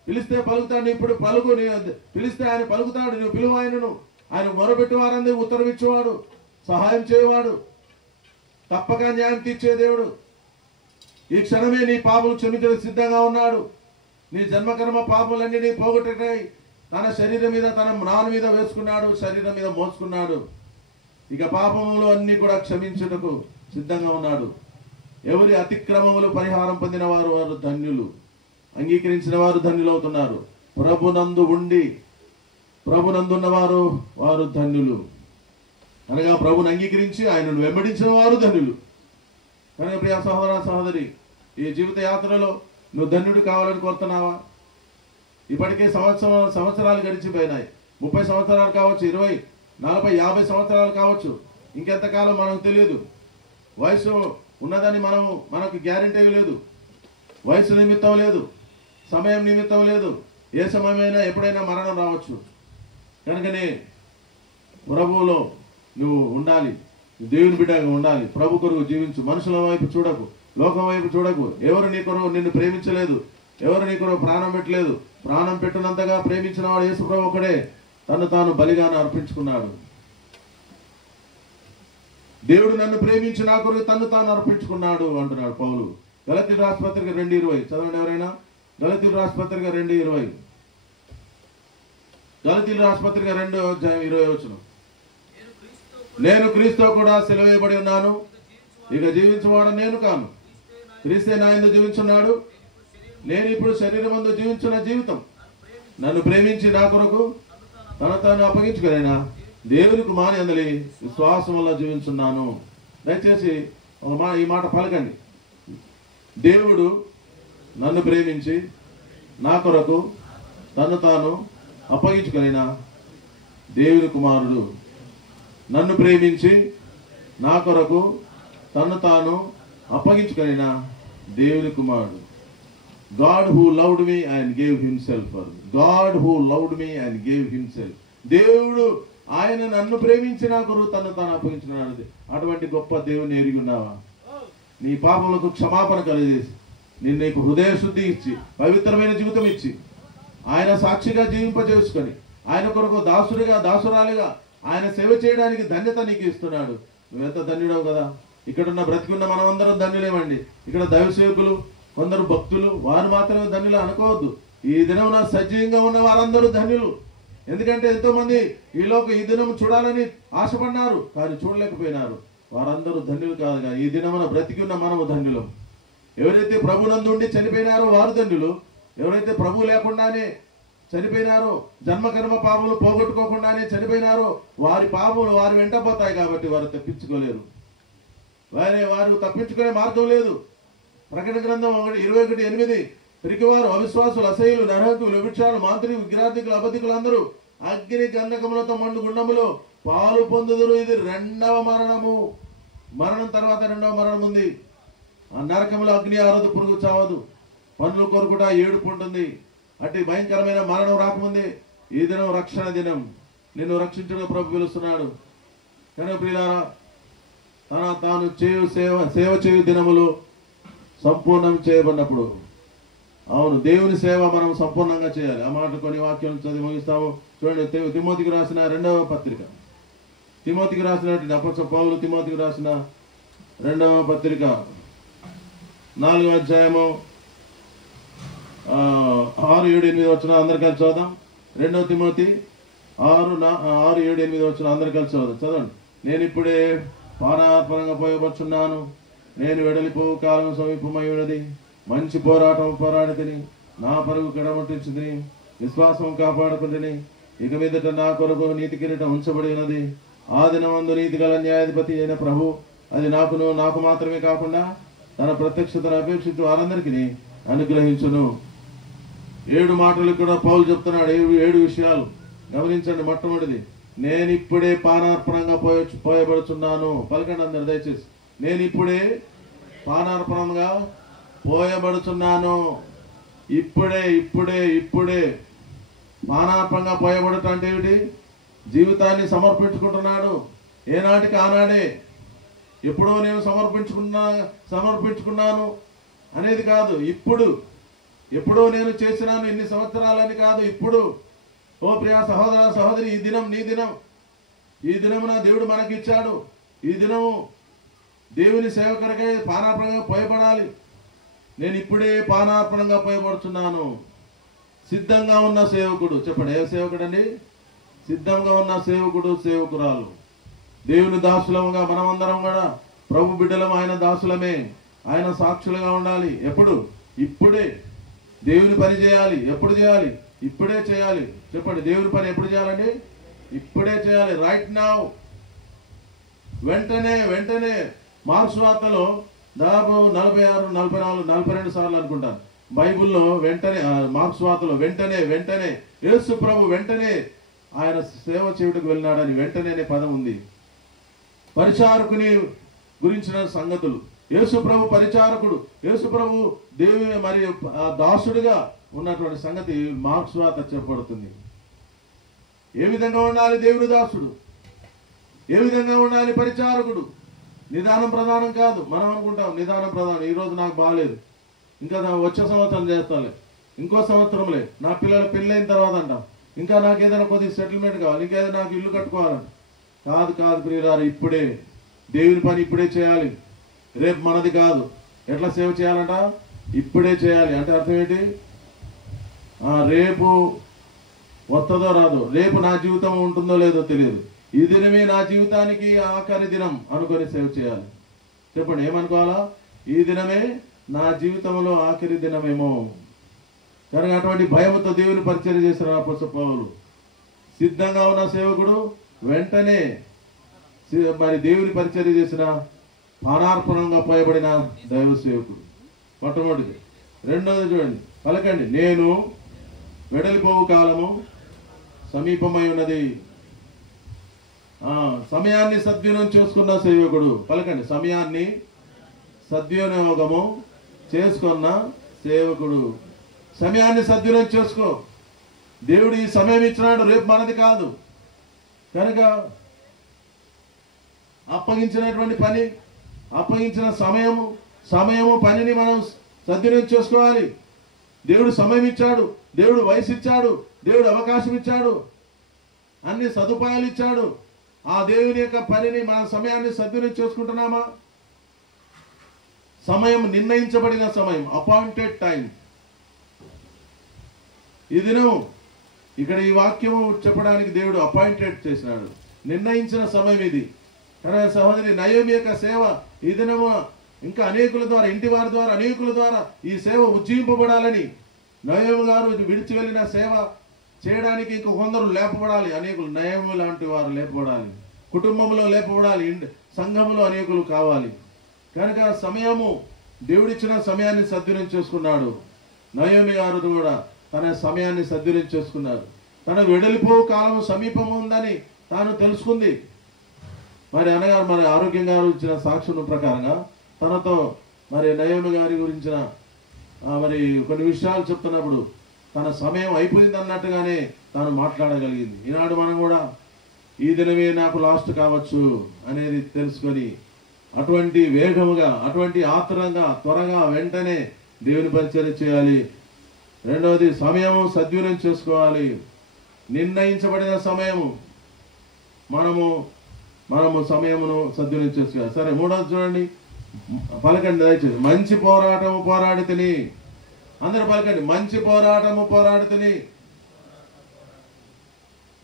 పిలిస్తే పలుకుతాడు. ఇప్పుడు పలుకు, పిలిస్తే ఆయన పలుకుతాడు. నువ్వు పిలువు ఆయనను. ఆయన మొరబెట్టు వారందరూ ఉత్తరం ఇచ్చేవాడు, సహాయం చేయవాడు, తప్పక న్యాయం తీర్చే దేవుడు. ఈ క్షణమే నీ పాపలు క్షమించడానికి సిద్ధంగా ఉన్నాడు. నీ జన్మకర్మ పాపలన్నీ నీ పోగొట్టేటాయి. తన శరీరం మీద, తన నాన్న మీద వేసుకున్నాడు, శరీరం మీద మోసుకున్నాడు. ఇక పాపములు అన్ని కూడా క్షమించుటకు సిద్ధంగా ఉన్నాడు. ఎవరి అతిక్రమములు పరిహారం పొందిన వారు వారు ధన్యులు, అంగీకరించిన వారు ధన్యులు అవుతున్నారు. ప్రభునందు ఉండి ప్రభునందున్న వారు వారు ధన్యులు. అనగా ప్రభుని అంగీకరించి ఆయనను వెంబడించిన వారు ధన్యులు. కనుక ప్రియ సహోదర సహోదరి, ఈ జీవిత యాత్రలో నువ్వు ధన్యుడు కావాలని కోరుతున్నావా? ఇప్పటికే సంవత్సరాలు గడిచిపోయినాయి. 30 సంవత్సరాలు కావచ్చు, 20, 40, 50 సంవత్సరాలు కావచ్చు. ఇంకెంతకాలం మనకు తెలియదు. వయసు ఉన్నదని మనకు గ్యారెంటీ లేదు. వయసు నిమిత్తం లేదు, సమయం నిమిత్తం లేదు. ఏ సమయమైనా ఎప్పుడైనా మరణం రావచ్చు. కనుకనే ప్రభువులో నువ్వు ఉండాలి, దేవుని బిడ్డగా ఉండాలి. ప్రభు కొరకు జీవించు. మనుషుల వైపు చూడకు, లోకం వైపు చూడకు. ఎవరు నీ కొరకు నిన్ను ప్రేమించలేదు, ఎవరు నీ కొరకు ప్రాణం పెట్టలేదు. ప్రాణం పెట్టినంతగా ప్రేమించిన వాడు యేసు ప్రభు ఒకడే. తను తాను బలిగాను అర్పించుకున్నాడు. దేవుడు నన్ను ప్రేమించి నా కొరకు తను తాను అర్పించుకున్నాడు అంటున్నాడు పౌలు. గలతీయుల రాసిన పత్రిక 2:20 చదవండి ఎవరైనా. గలతీయుల రాసిన పత్రిక 2:20. గలతీయుల రాసిన పత్రిక 2:20 నేను క్రీస్తు కూడా సెలవేయబడి ఉన్నాను, ఇక జీవించువాడు నేను కాను, క్రీస్తే నా యందు జీవించున్నాడు. నేను ఇప్పుడు శరీరమందు జీవించున్న జీవితం నన్ను ప్రేమించి నా కొరకు తన తాను అప్పగించుకునేనా దేవుని కుమారుని యందు విశ్వాసం వల్ల జీవించున్నాను. దయచేసి ఈ మాట పలకండి. దేవుడు నన్ను ప్రేమించి నా కొరకు తను తాను అప్పగించుకునేనా దేవుని కుమారుడు. నన్ను ప్రేమించి నా కొరకు తను తాను అప్పగించుకునేనా దేవుని కుమారుడు. God who loved me and gave himself for me. God who loved me and gave himself. దేవుడు ఆయన నన్ను ప్రేమించి నా కొరకు తను తాను అప్పగించుకున్నాడు. అటువంటి గొప్ప దేవుని ఎరిగి ఉన్నావా? నీ పాపములకు క్షమాపణ కలిగేసి నీకు హృదయ శుద్ధి ఇచ్చి పవిత్రమైన జీవితం ఇచ్చి ఆయన సాక్షిగా జీవింపజేసుకొని ఆయన కొరకు దాసుడిగా దాసురాలిగా ఆయన సేవ చేయడానికి ధన్యత నీకు ఇస్తున్నాడు. నువ్వెంత ధన్యుడవు కదా. ఇక్కడున్న బ్రతికున్న మనమందరం ధన్యులేమండి. ఇక్కడ దైవ సేవకులు, కొందరు భక్తులు, వారు మాత్రమే ధన్యులు అనుకోవద్దు. ఈ దినం సజీవంగా ఉన్న వారందరూ ధన్యులు. ఎందుకంటే ఎంతో మంది ఈ దినం చూడాలని ఆశపడినారు, కానీ చూడలేకపోయినారు. వారందరూ ధన్యులు కాదు. కానీ ఈ దినమున బ్రతికి ఉన్న మనము ధన్యులం. ఎవరైతే ప్రభునందు ఉండి చనిపోయినారో వారు ధన్యులు. ఎవరైతే ప్రభు లేకుండానే చనిపోయినారో, జన్మకర్మ పాపములు పోగొట్టుకోకుండానే చనిపోయినారో వారి పాపములు వారు వెంటపోతాయి. కాబట్టి వారు తప్పించుకోలేరు. వారు తప్పించుకునే మార్గం లేదు. ప్రకటన గ్రంథం 21:8 పిరికివారు, అవిశ్వాసులు, అసహ్యులు, నరహంతులు, వ్యభిచారులు, మాంత్రికులు, విగ్రహార్థికులు, అబద్ధికులు అందరూ అగ్ని గంధకములతో మండు గుండములో పాలు పొందుదురు. ఇది రెండవ మరణము. మరణం తర్వాత రెండవ మరణం ఉంది. ఆ నరకంలో అగ్ని ఆరదు, పురుగు చావదు, పనులు కొరుకుట, ఏడుపు ఉంటుంది. అట్టి భయంకరమైన మరణం రాకముందే ఈ దినం రక్షణ దినం. నిన్ను రక్షించడం ప్రభు పిలుస్తున్నాడు. కనుక ప్రియులారా, తాను సేవ చేయు దినములు సంపూర్ణం చేయబడినప్పుడు. అవును, దేవుని సేవ మనం సంపూర్ణంగా చేయాలి. ఆ మాట కొన్ని వాక్యాలు చదివి ముగిస్తాము. చూడండి, తిమోతికి రాసిన 2వ పత్రిక, తిమోతికి రాసినటువంటి అపోస్తలుడైన పౌలు తిమోతికి రాసిన 2వ పత్రిక 4వ అధ్యాయము 6, 7, 8 వచనాలు అందరు కలిసి చదువుదాం. 2 తిమోతి 6, 7, 8 వచనాలు అందరు కలిసి చదువుదాం. చదవండి. నేను ఇప్పుడే పానార్పణంగా పోయబడుచున్నాను, నేను వెడలిపోవు కాలం సమీపమై ఉన్నది, మంచి పోరాటం పోరాడితిని, నా పరుగు కడముట్టించుదని, విశ్వాసం కాపాడుకుంటుని, ఇక మీదట నా కొరకు నీతి కిరీటం ఉంచబడి ఉన్నది. ఆ దినమందు నీతి గల న్యాయాధిపతి అయిన ప్రభు అది నాకు మాత్రమే కాకుండా తన ప్రత్యక్షతను అపేక్షించు వారందరికీ అనుగ్రహించును. 7 మాటలు కూడా పౌలు చెప్తున్నాడు. 7 విషయాలు గమనించండి. మొట్టమొదటిది, నేను ఇప్పుడే పానార్పణంగా పోయబడుచున్నాను. పలకండి అందరు దయచేసి. నేను ఇప్పుడే పానార్పణంగా పోయబడుచున్నాను. ఇప్పుడే ఇప్పుడే ఇప్పుడే పానార్పణంగా పోయబడటం అంటే ఏమిటి? జీవితాన్ని సమర్పించుకుంటున్నాడు. ఏనాటికి ఆనాడే. ఎప్పుడో నేను సమర్పించుకున్నాను అనేది కాదు. ఇప్పుడు ఎప్పుడో నేను చేసినాను ఇన్ని సంవత్సరాలని కాదు. ఇప్పుడు. ఓ ప్రియ సహోదర సహోదరి, ఈ దినం నీ దినం. ఈ దినమున దేవుడు మనకిచ్చాడు. ఈ దినము దేవుని సేవకుడికై పానార్పణంగా పోయబడాలి. నేను ఇప్పుడే పానార్పణంగా పోయబడుతున్నాను. సిద్ధంగా ఉన్న సేవకుడు. చెప్పండి, ఏ సేవకుడు అండి? సిద్ధంగా ఉన్న సేవకుడు, సేవకురాలు. దేవుని దాసులముగా మనమందరం కూడా ప్రభు బిడ్డలం, ఆయన దాసులమే. ఆయన సాక్షులుగా ఉండాలి. ఎప్పుడు? ఇప్పుడే. దేవుని పని చేయాలి. ఎప్పుడు చేయాలి? ఇప్పుడే చేయాలి. చెప్పండి, దేవుని పని ఎప్పుడు చేయాలండి? ఇప్పుడే చేయాలి. Right now. వెంటనే. మార్క్స్ వార్తలో దాదాపు 46, 44, 42 సార్లు అనుకుంటాను బైబిల్లో వెంటనే. మార్క్స్ వార్తలో వెంటనే యేసు ప్రభు వెంటనే ఆయన సేవ చేయుటకు వెళ్ళినాడని వెంటనే అనే పదం ఉంది. పరిచారకుని గురించిన సంగతులు. యేసు ప్రభు పరిచారకుడు, యేసు ప్రభు దేవుని మరి దాసుడిగా ఉన్నటువంటి సంగతి మార్క్స్ వార్త చెప్పబడుతుంది. ఏ విధంగా ఉండాలి దేవుని దాసుడు? ఏ విధంగా ఉండాలి పరిచారకుడు? నిదానం ప్రధానం కాదు. మనం అనుకుంటాం నిదానం ప్రధానం. ఈరోజు నాకు బాగాలేదు, ఇంకా వచ్చే సంవత్సరం చేస్తాలే, ఇంకో సంవత్సరంలే, నా పిల్లల పెళ్ళైన తర్వాత అంటాం, ఇంకా నాకు ఏదైనా కొద్దిగా సెటిల్మెంట్ కావాలి, ఇంకా ఏదైనా నాకు ఇల్లు కట్టుకోవాలని. కాదు ప్రియులారా, ఇప్పుడే దేవుని పని ఇప్పుడే చేయాలి. రేపు మనది కాదు. ఎట్లా సేవ చేయాలంట? ఇప్పుడే చేయాలి. అంటే అర్థం ఏంటి? రేపు వస్తుందో రాదో, రేపు నా జీవితం ఉంటుందో లేదో తెలియదు, ఈ దినమే నా జీవితానికి ఆఖరి దినం అనుకొని సేవ చేయాలి. చెప్పండి, ఏమనుకోవాలా? ఈ దినమే నా జీవితంలో ఆఖరి దినమేమో. కనుక అటువంటి భయంతో దేవుని పరిచర్య చేసిన అపోస్తలుడు పౌలు. సిద్ధంగా ఉన్న సేవకుడు, వెంటనే మరి దేవుని పరిచర్య చేసిన పానార్పణంగా పోయబడిన దైవ సేవకుడు. మొట్టమొదటిది. రెండవది చూడండి, పలకండి, నేను వెడలిపోవు కాలము సమీపమై ఉన్నది. సమయాన్ని సద్వినియోగం చేసుకున్న సేవకుడు. పలకండి, సమయాన్ని సద్వినియోగము చేసుకున్న సేవకుడు. సమయాన్ని సద్వినియోగం చేసుకో. దేవుడు ఈ సమయం ఇచ్చినాడు, రేపు మనది కాదు. కనుక అప్పగించినటువంటి పని, అప్పగించిన సమయము పనిని మనం సద్వినియోగం చేసుకోవాలి. దేవుడు సమయం ఇచ్చాడు, దేవుడు వయసు ఇచ్చాడు, దేవుడు అవకాశం ఇచ్చాడు, అన్ని సదుపాయాలు ఇచ్చాడు. ఆ దేవుని యొక్క పనిని, మన సమయాన్ని సద్వినియోగం చేసుకుంటున్నామా? సమయం నిర్ణయించబడిన సమయం, అపాయింటెడ్ టైం. ఈ దినం ఇక్కడ ఈ వాక్యము చెప్పడానికి దేవుడు అపాయింటెడ్ చేసినాడు, నిర్ణయించిన సమయం ఇది. కనుక సహోదరి, నయోమి యొక్క సేవ ఈ దినము ఇంకా అనేకుల ద్వారా, ఇంటి వారి ద్వారా, అనేకుల ద్వారా ఈ సేవ ఉజ్జీవింపబడాలని, నయోమి గారు విడిచి వెళ్ళిన సేవ చేయడానికి ఇంక కొందరు లేపబడాలి. అనేకులు, నయోమి లాంటి వారు లేపబడాలి, కుటుంబంలో లేపబడాలి, సంఘంలో అనేకులు కావాలి. కనుక సమయము, దేవుడిచ్చిన సమయాన్ని సద్వినియోగం చేసుకున్నాడు. నయోమి గారు కూడా తన సమయాన్ని సద్వినియోగం చేసుకున్నారు. తన వెడలిపో కాలం సమీపం ఉందని తాను తెలుసుకుంది. మరి అనగా మరి ఆరోగ్యం గారు ఇచ్చిన సాక్ష్యం ప్రకారంగా తనతో మరి నయోమి గారి గురించిన మరి కొన్ని విషయాలు చెప్తున్నప్పుడు తన సమయం అయిపోయింది అన్నట్టుగానే తాను మాట్లాడగలిగింది. ఈనాడు మనం కూడా ఈ దినమే నాకు లాస్ట్ కావచ్చు అనేది తెలుసుకొని అటువంటి వేగముగా, అటువంటి ఆతురంగా, త్వరగా, వెంటనే దేవుని పరిచర్య చేయాలి. రెండవది సమయము సద్వినియోగం చేసుకోవాలి. నిర్ణయించబడిన సమయము మనము సమయమును సద్వినియోగం చేసుకోవాలి. సరే, మూడవది చూడండి, పలకండి దయచేసి. మంచి పోరాటము పోరాడితిని. అందరూ పలకండి, మంచి పోరాటము పోరాడితిని.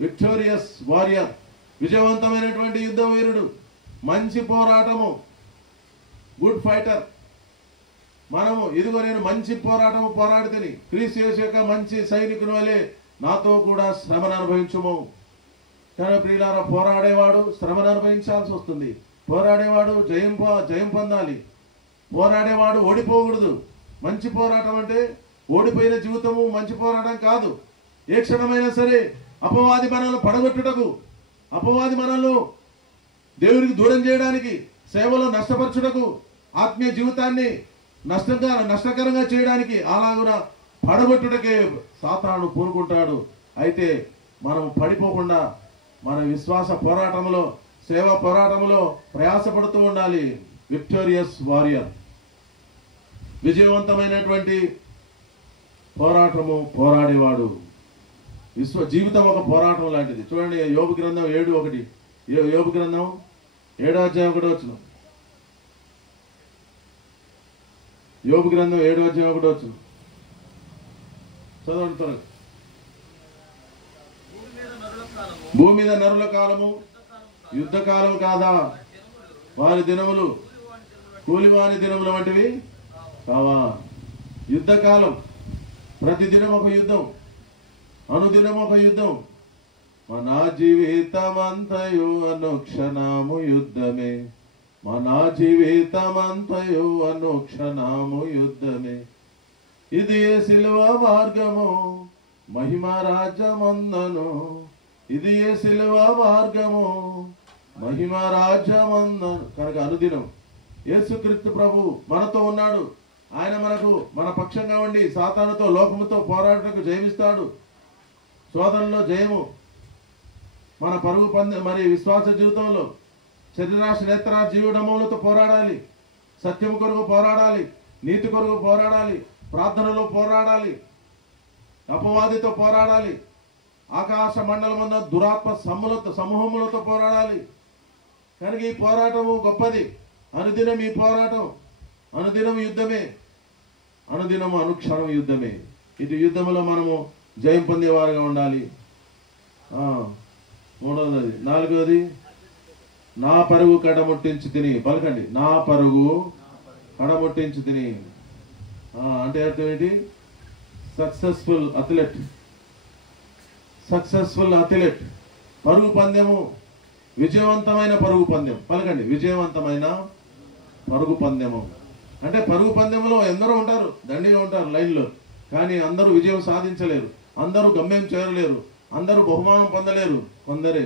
విక్టోరియస్ వారియర్, విజయవంతమైనటువంటి యుద్ధ వీరుడు, మంచి పోరాటము, గుడ్ ఫైటర్. మనము ఇదిగో నేను మంచి పోరాటము పోరాడితిని, క్రీస్తు యేసు యొక్క మంచి సైనికుని వలె నాతో కూడా శ్రమను అనుభవించుము. కానీ ప్రియులారా, పోరాడేవాడు శ్రమను అనుభవించాల్సి వస్తుంది. పోరాడేవాడు జయం పొందాలి. పోరాడేవాడు ఓడిపోకూడదు. మంచి పోరాటం అంటే ఓడిపోయిన జీవితము మంచి పోరాటం కాదు. ఏ క్షణమైనా సరే అపవాది మనల్ని పడగొట్టుటకు, అపవాది మనల్ని దేవునికి దూరం చేయడానికి, సేవలో నష్టపరచుటకు, ఆత్మీయ జీవితాన్ని నష్టకరంగా చేయడానికి, అలాగున పడగొట్టుటకే సాతాను పూనుకుంటాడు. అయితే మనం పడిపోకుండా మన విశ్వాస పోరాటంలో, సేవా పోరాటంలో ప్రయాసపడుతూ ఉండాలి. విక్టోరియస్ వారియర్, విజయవంతమైనటువంటి పోరాటము పోరాడేవాడు. జీవితం ఒక పోరాటం లాంటిది. చూడండి, యోబు గ్రంథం 7:1, యోబు గ్రంథం 7వ అధ్యాయం 1వ వచనం. యోబు గ్రంథం 7వ అధ్యాయం 1వ వచనం చదవండి త్వరగా. భూమి మీద నరుల కాలము యుద్ధ కాలం కాదా? వారి దినములు కూలివాని దినముల వంటివి కావా? యుద్ధకాలం, ప్రతిదినం ఒక యుద్ధం, అనుదినం ఒక యుద్ధం. మన జీవితమంతయు అనుక్షణము యుద్ధమే, మన జీవితమంతయు అనుక్షణము యుద్ధమే. ఇది సిలువ మార్గము మహిమ రాజ్యమందను, ఇది సిలువ మార్గము మహిమ రాజ్యమందను. కనుక అనుదినం యేసుక్రీస్తు ప్రభు మనతో ఉన్నాడు. ఆయన మన పక్షంగా ఉండి సాతానుతో, లోకముతో పోరాటకు జయమిస్తాడు. శోధనలో జయము. మన పరుగు మరి విశ్వాస జీవితంలో శరీరాశ నేత్ర జీవుడములతో పోరాడాలి. సత్యం కొరకు పోరాడాలి, నీతి కొరకు పోరాడాలి, ప్రార్థనలో పోరాడాలి, అపవాదితో పోరాడాలి, ఆకాశ మండలమున్న దురాత్మ సమూహములతో పోరాడాలి. కనుక ఈ పోరాటము గొప్పది. అనుదినం ఈ పోరాటం, అనుదినం యుద్ధమే, అనుదినం అనుక్షణం యుద్ధమే. ఇటు యుద్ధంలో మనము జయం పొందేవారుగా ఉండాలి. మూడవది, నాలుగవది, నా పరుగు కడముట్టించి తిని. పలకండి, నా పరుగు కడముట్టించి తిని. అంటే అర్థం ఏంటి? Successful athlete. సక్సెస్ఫుల్ అథ్లెట్, పరుగు పందెము, విజయవంతమైన పరుగు పందెం. పలకండి, విజయవంతమైన పరుగు పందెము. అంటే పరుగు పందెంలో ఎందరో ఉంటారు, దండిగా ఉంటారు లైన్లో. కానీ అందరూ విజయం సాధించలేరు, అందరూ గమ్యం చేరలేరు, అందరూ బహుమానం పొందలేరు, కొందరే.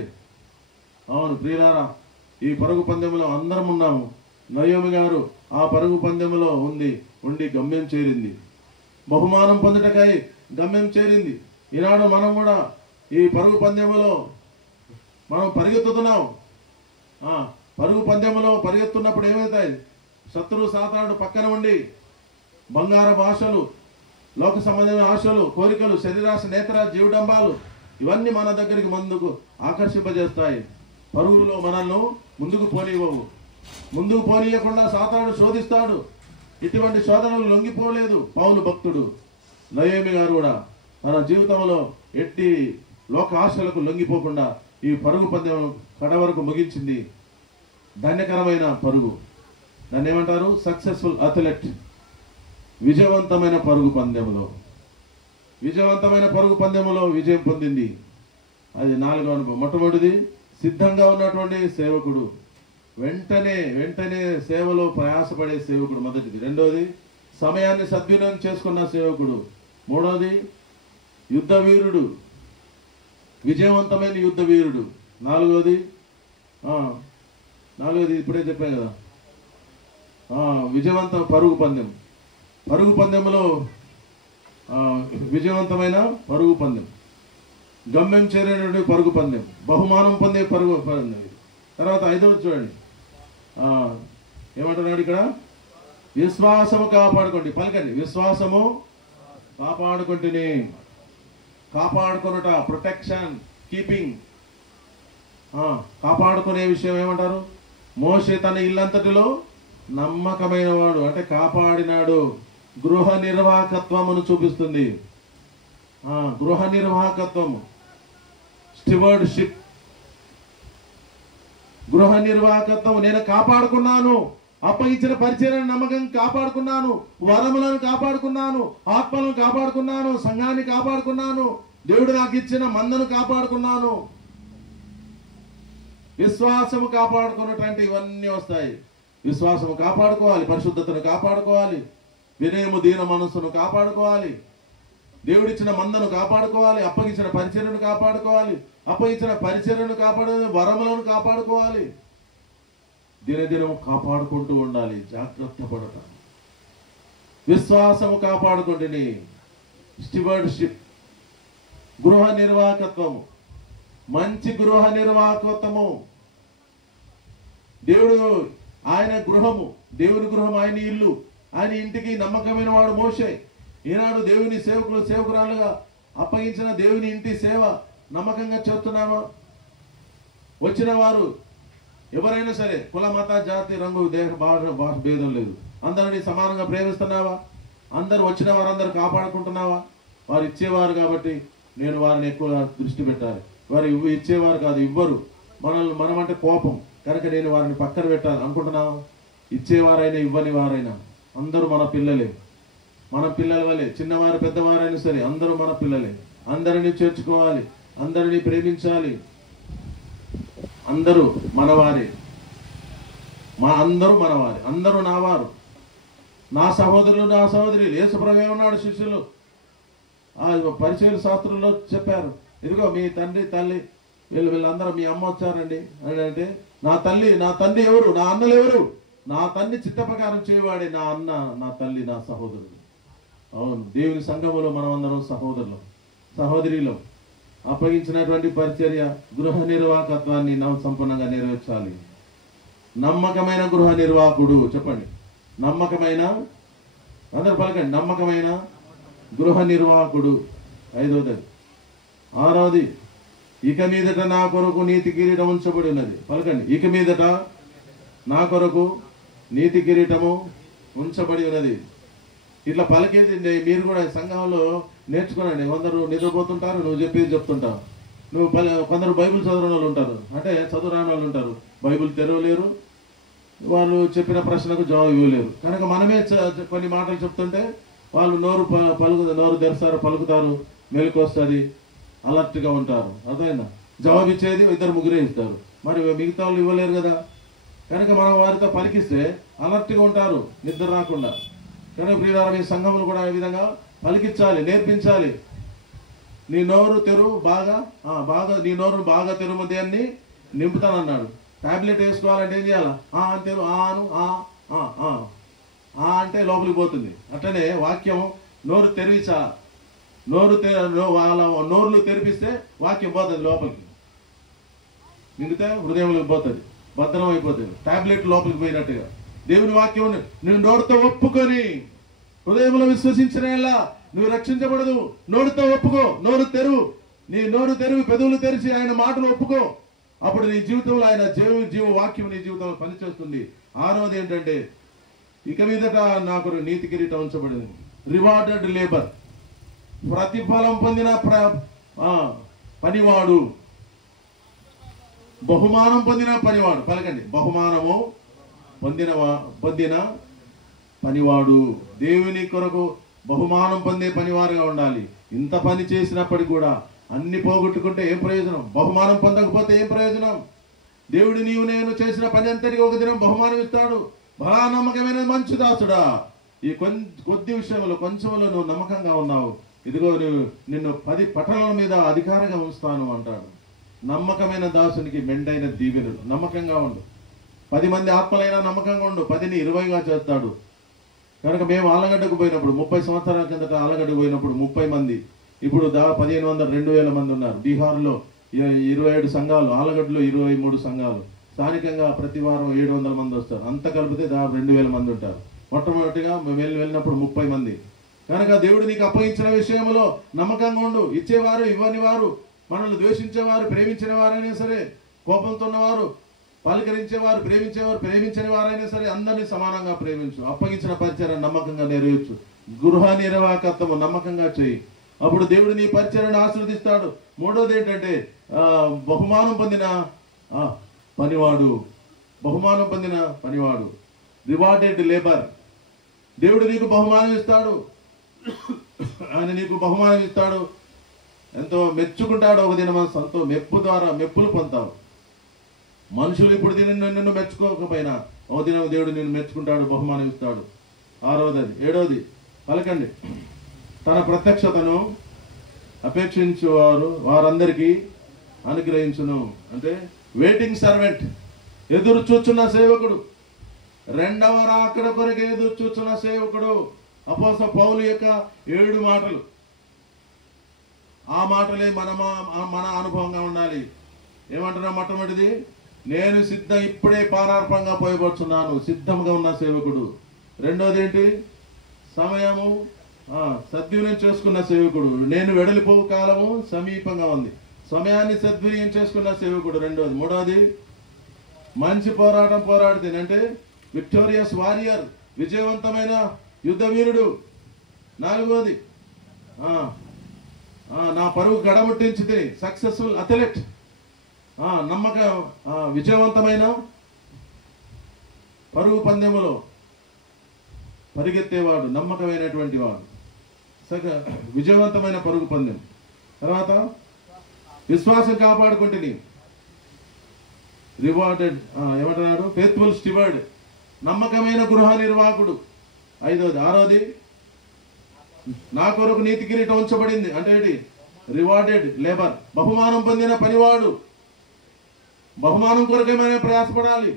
అవును ప్రియులారా, ఈ పరుగు పందెంలో అందరం ఉన్నాము. నయోమి గారు ఆ పరుగు పందెంలో ఉండి గమ్యం చేరింది, బహుమానం పొందుటకై గమ్యం చేరింది. ఈనాడు మనం కూడా ఈ పరుగు పందెంలో మనం పరిగెత్తుతున్నాం. పరుగు పందెంలో పరిగెత్తున్నప్పుడు ఏమవుతాయి? శత్రువు సాతానుడు పక్కన ఉండి బంగారపు ఆశలు, లోక సంబంధమైన ఆశలు, కోరికలు, శరీరాశ, నేత్ర, జీవడంబాలు ఇవన్నీ మన దగ్గరికి ముందుకు ఆకర్షింపజేస్తాయి. పరుగులో మనల్ని ముందుకు పోనివ్వవు. ముందుకు పోనీయకుండా సాతానుడు శోధిస్తాడు. ఇటువంటి శోధనలు లొంగిపోలేదు పౌలు భక్తుడు. నయోమి గారు కూడా తన జీవితంలో ఎట్టి లోక ఆశలకు లొంగిపోకుండా ఈ పరుగు పందెం కడ వరకు ముగించింది. ధన్యకరమైన పరుగు, దాన్ని ఏమంటారు? Successful athlete. విజయవంతమైన పరుగు పందెంలో, విజయవంతమైన పరుగు పందెంలో విజయం పొందింది. అది నాలుగో అనుభవం. మొట్టమొదటిది, సిద్ధంగా ఉన్నటువంటి సేవకుడు, వెంటనే సేవలో ప్రయాసపడే సేవకుడు మొదటిది. రెండోది, సమయాన్ని సద్వినియోగం చేసుకున్న సేవకుడు. మూడోది, యుద్ధ వీరుడు, విజయవంతమైన యుద్ధ వీరుడు. నాలుగోది ఇప్పుడే చెప్పాను కదా, విజయవంత పరుగు పందెం. పరుగు పందెంలో విజయవంతమైన పరుగు పందెం, గమ్యం చేరేటువంటి పరుగు పందెం, బహుమానం పొందే పరుగు పందెం. తర్వాత ఐదవది చూడండి, ఏమంటున్నాడు ఇక్కడ? విశ్వాసము కాపాడుకోండి. పలకండి, విశ్వాసము కాపాడుకుంటుని. కాపాడుకొనుట, ప్రొటెక్షన్, కీపింగ్. కాపాడుకునే విషయం ఏమంటారు? మోషే తన ఇల్లంతటిలో నమ్మకమైన వాడు అంటే కాపాడినాడు. గృహ నిర్వాహకత్వమును చూపిస్తుంది. గృహ నిర్వాహకత్వము, స్టివర్డ్షిప్. గృహ నిర్వాహకత్వం. నేను కాపాడుకున్నాను, అప్పగించిన పరిచయాన్ని నమ్మకం కాపాడుకున్నాను, వరములను కాపాడుకున్నాను, ఆత్మలను కాపాడుకున్నాను, సంఘాన్ని కాపాడుకున్నాను, దేవుడు నాకు ఇచ్చిన మందను కాపాడుకున్నాను. విశ్వాసము కాపాడుకున్నటువంటి ఇవన్నీ వస్తాయి. విశ్వాసము కాపాడుకోవాలి, పరిశుద్ధతను కాపాడుకోవాలి, వినయము దీన మనస్సును కాపాడుకోవాలి, దేవుడిచ్చిన మందను కాపాడుకోవాలి, అప్పగించిన పరిచర్యను కాపాడుకోవాలి, అప్పగించిన పరిచర్యను కాపాడుకోవాలి, వరములను కాపాడుకోవాలి. దినదినము కాపాడుకుంటూ ఉండాలి, జాగ్రత్త పడటం. విశ్వాసము కాపాడుకుంటుని, స్టివర్డ్షిప్, గృహ నిర్వాహకత్వము, మంచి గృహ నిర్వాహకత్వము. దేవుడు ఆయన గృహము, దేవుని గృహం ఆయన ఇల్లు, ఆయన ఇంటికి నమ్మకమైన వాడు మోషే. ఈనాడు దేవుని సేవకురాలుగా అప్పగించిన దేవుని ఇంటి సేవ నమ్మకంగా చేస్తున్నామా? వచ్చిన వారు ఎవరైనా సరే, కుల, మత, జాతి, రంగు, దేహ, భాష భేదం లేదు, అందరినీ సమానంగా ప్రేమిస్తున్నావా? అందరు వచ్చిన వారందరూ కాపాడుకుంటున్నావా? వారు ఇచ్చేవారు కాబట్టి నేను వారిని ఎక్కువ దృష్టి పెట్టాలి. వారు ఇచ్చేవారు కాదు, ఇవ్వరు. మనమంటే కోపం కనుక నేను వారిని పక్కన పెట్టాలి అనుకుంటున్నావా? ఇచ్చేవారైనా ఇవ్వని వారైనా అందరూ మన పిల్లలే, మన పిల్లల వలె. చిన్నవారు పెద్దవారైనా సరే అందరూ మన పిల్లలే. అందరినీ చేర్చుకోవాలి, అందరినీ ప్రేమించాలి. అందరూ మనవారే, అందరూ మనవారే, అందరూ నావారు, నా సహోదరులు, నా సహోదరులు. యేసుప్రభువే ఉన్నాడు, శిష్యులు పరిచయ శాస్త్రంలో చెప్పారు, ఇదిగో మీ తండ్రి తల్లి వీళ్ళందరూ మీ అమ్మ వచ్చారండి అని అంటే, నా తండ్రి ఎవరు? నా అన్నలు ఎవరు? నా తండ్రి చిత్త ప్రకారం చేయవాడే నా అన్న, నా తల్లి, నా సహోదరుడు. అవును, దేవుని సంఘములో మనం అందరం సహోదరులు, సహోదరిలో. అప్పగించినటువంటి పరిచర్య, గృహ నిర్వాహకత్వాన్ని సంపూర్ణంగా నెరవేర్చాలి. నమ్మకమైన గృహ నిర్వాహకుడు. చెప్పండి, నమ్మకమైన, అందరు పలకండి, నమ్మకమైన గృహ నిర్వాహకుడు. 5వది. 6వది, ఇక మీదట నా కొరకు నీతి కిరీటం ఉంచబడి ఉన్నది. పలకండి, ఇక మీదట నా కొరకు నీతి కిరీటము ఉంచబడి ఉన్నది. ఇట్లా పలికేది మీరు కూడా సంఘంలో నేర్చుకోనండి. కొందరు నిద్రపోతుంటారు, నువ్వు చెప్పేది చెప్తుంటావు. కొందరు బైబిల్ చదవని వాళ్ళు ఉంటారు, అంటే చదువు రాని వాళ్ళు ఉంటారు, బైబిల్ తెరవలేరు, వాళ్ళు చెప్పిన ప్రశ్నకు జవాబు ఇవ్వలేరు. కనుక మనమే కొన్ని మాటలు చెప్తుంటే వాళ్ళు నోరు తెరుస్తారు, పలుకుతారు, మెలకు వస్తుంది, అలర్ట్గా ఉంటారు. అర్థమైందా? జవాబు ఇచ్చేది 2-3 ఇస్తారు, మరి మిగతా వాళ్ళు ఇవ్వలేరు కదా. కనుక మనం వారితో పలికిస్తే అలర్ట్గా ఉంటారు, నిద్ర రాకుండా. కనుక ప్రియులారా, మీ సంఘములు కూడా ఈ విధంగా పలికించాలి, నేర్పించాలి. నీ నోరు తెరువు, బాగా నీ నోరును బాగా తెరువు, దేన్ని నింపుతానన్నాడు. టాబ్లెట్ వేసుకోవాలంటే ఏం చేయాలా? అంతేను, ఆను అంటే లోపలికి పోతుంది. అట్లనే వాక్యం నోరు తెరిచా, వాళ్ళ నోరులు తెరిపిస్తే వాక్యం పోతుంది లోపలికి, మిగతా హృదయంలోకి పోతుంది, భద్రం అయిపోతుంది. టాబ్లెట్ లోపలికి పోయినట్టుగా దేవుని వాక్యం నేను నోరుతో ఒప్పుకొని హృదయంలో విశ్వసించిన నువ్వు రక్షించబడదు. నోరుతో ఒప్పుకో, నోరు తెరువు, నీ నోరు తెరువు, పెదవులు తెరిచి ఆయన మాటలు ఒప్పుకో. అప్పుడు నీ జీవితంలో ఆయన జీవ వాక్యం నీ జీవితంలో పనిచేస్తుంది. 6వది ఏంటంటే, ఇక మీదట నాకు నీతి కిరీటం ఉంచబడింది. రివార్డెడ్ లేబర్, ప్రతిఫలం పొందిన పనివాడు, బహుమానం పొందిన పనివాడు. పలకండి, బహుమానము పొందిన పనివాడు. దేవుని కొరకు బహుమానం పొందే పనివారుగా ఉండాలి. ఇంత పని చేసినప్పటికీ కూడా అన్ని పోగొట్టుకుంటే ఏం ప్రయోజనం? బహుమానం పొందకపోతే ఏం ప్రయోజనం? దేవుడు నీవు నేను చేసిన పని అంతటికి ఒక దినం బహుమానం ఇస్తాడు. బలా నమ్మకమైన మంచి దాసుడా, ఈ కొద్ది విషయంలో కొంచెంలో నువ్వు నమ్మకంగా ఉన్నావు, ఇదిగో నిన్ను 10 పట్టణాల మీద అధికారంగా ఉంచుతాను అంటాడు. నమ్మకమైన దాసునికి మెండైన దీవెనులు. నమ్మకంగా ఉండు. 10 మంది ఆత్మలైనా నమ్మకంగా ఉండు, 10ని 20గా చేస్తాడు. కనుక మేము ఆలగడ్డకు పోయినప్పుడు 30 సంవత్సరాల కిందట ఆలగడ్డకు పోయినప్పుడు 30 మంది, ఇప్పుడు 1500 2000 మంది ఉన్నారు. బీహార్లో 27 సంఘాలు, ఆలగడ్డలో 23 సంఘాలు, స్థానికంగా ప్రతి వారం 700 మంది వస్తారు. అంత కలిపితే దాదాపు 2000 మంది ఉంటారు. మొట్టమొదటిగా మేము వెళ్ళినప్పుడు 30 మంది. కనుక దేవుడు నీకు అప్పగించిన విషయంలో నమ్మకంగా ఉండు. ఇచ్చేవారు ఇవ్వని వారు, మనల్ని ద్వేషించేవారు ప్రేమించిన వారైనా సరే, కోపంతో ఉన్నవారు పలకరించేవారు ప్రేమించని వారైనా సరే అందరినీ సమానంగా ప్రేమించు. అప్పగించిన పరిచయం నమ్మకంగా నెరవేర్చు. గృహ నిర్వాహకత్వము నమ్మకంగా చేయి. అప్పుడు దేవుడు నీ పరిచర్యను ఆశీర్వదిస్తాడు. మూడోది ఏంటంటే బహుమానం పొందిన పనివాడు, రివార్డెడ్ లేబర్. దేవుడు నీకు బహుమానం ఇస్తాడు. ఆయన నీకు బహుమానం ఇస్తాడు. ఎంతో మెచ్చుకుంటాడు. ఒక దినం సంతో మెప్పు ద్వారా మెప్పులు పొందుతావు. మనుషులు ఇప్పుడు నిన్ను మెచ్చుకోకపోయినా ఒక దినం దేవుడు నిన్ను మెచ్చుకుంటాడు, బహుమానం ఇస్తాడు. 6వది. 7వది పలకండి. తన ప్రత్యక్షతను అపేక్షించేవారు వారందరికీ అనుగ్రహించును. అంటే వెయిటింగ్ సర్వెంట్, ఎదురు చూచున్న సేవకుడు, రెండవ రాకడ కొరకు ఎదురు చూచున్న సేవకుడు. అపోస్తలుడైన పౌలు యొక్క 7 మాటలు, ఆ మాటలే మన అనుభవంగా ఉండాలి. ఏమంటున్నా? మొట్టమొదటిది, నేను ఇప్పుడే పానార్పంగా పోయబడుచున్నాను, సిద్ధంగా ఉన్న సేవకుడు. రెండోది ఏంటి? సమయము సద్వినియోగం చేసుకున్న సేవకుడు. నేను వెడలిపోవు కాలము సమీపంగా ఉంది, సమయాన్ని సద్వినియోగం చేసుకున్న సేవకుడు. రెండోది. మూడోది, మంచి పోరాటం పోరాడితే అంటే విక్టోరియస్ వారియర్, విజయవంతమైన యుద్ధ వీరుడు. 4వది, నా పరువు గడముట్టించితే సక్సెస్ఫుల్ అథ్లెట్, విజయవంతమైన పరుగు పందెములో పరిగెత్తేవాడు, నమ్మకమైనటువంటి వాడు, విజయవంతమైన పరుగు పందెం. తర్వాత విశ్వాసం కాపాడుకుంటే రివార్డెడ్, ఏమంటున్నాడు? ఫెయిత్ఫుల్ స్టివర్డ్, నమ్మకమైన గృహ నిర్వాహకుడు. 5వది. 6వది, నా కొరకు నీతి కిరీటం ఉంచబడింది. అంటే ఏంటి? రివార్డెడ్ లేబర్, బహుమానం పొందిన పనివాడు. బహుమానం కొరకేమైనా ప్రయాసపడాలి.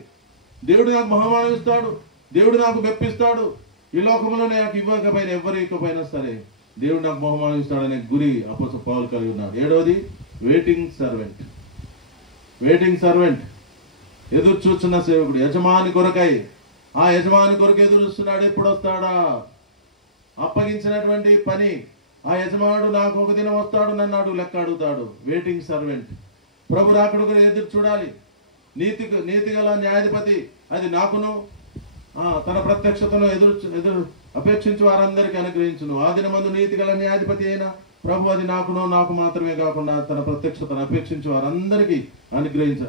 దేవుడు నాకు బహుమానం ఇస్తాడు, దేవుడు నాకు మెప్పిస్తాడు. ఈ లోకంలో నాకు ఇవ్వకపోయినా ఎవరు ఇవ్వకపోయినా సరే దేవుడు నాకు బహుమానం ఇస్తాడనే గురి అపోస్తలుడైన పౌలు కలిగి ఉన్నాడు. 7వది, వెయిటింగ్ సర్వెంట్, ఎదురు చూస్తున్న సేవకుడు. యజమాని కొరకై, ఆ యజమాని కొరకు ఎదురు చూస్తున్నాడు. ఎప్పుడు వస్తాడా? అప్పగించినటువంటి పని ఆ యజమానుడు నాకు ఒక దినం వస్తాడు, నన్ను లెక్క అడుగుతాడు. Waiting servant. ప్రభు రాకడ ఎదురు చూడాలి. నీతి గల న్యాయాధిపతి, అది నాకును తన ప్రత్యక్షతను ఎదురు అపేక్షించి వారందరికీ అనుగ్రహించును. ఆ దినమందు నీతి గల న్యాయాధిపతి అయిన ప్రభు అది నాకు మాత్రమే కాకుండా తన ప్రత్యక్షతను అపేక్షించి వారందరికీ అనుగ్రహించ.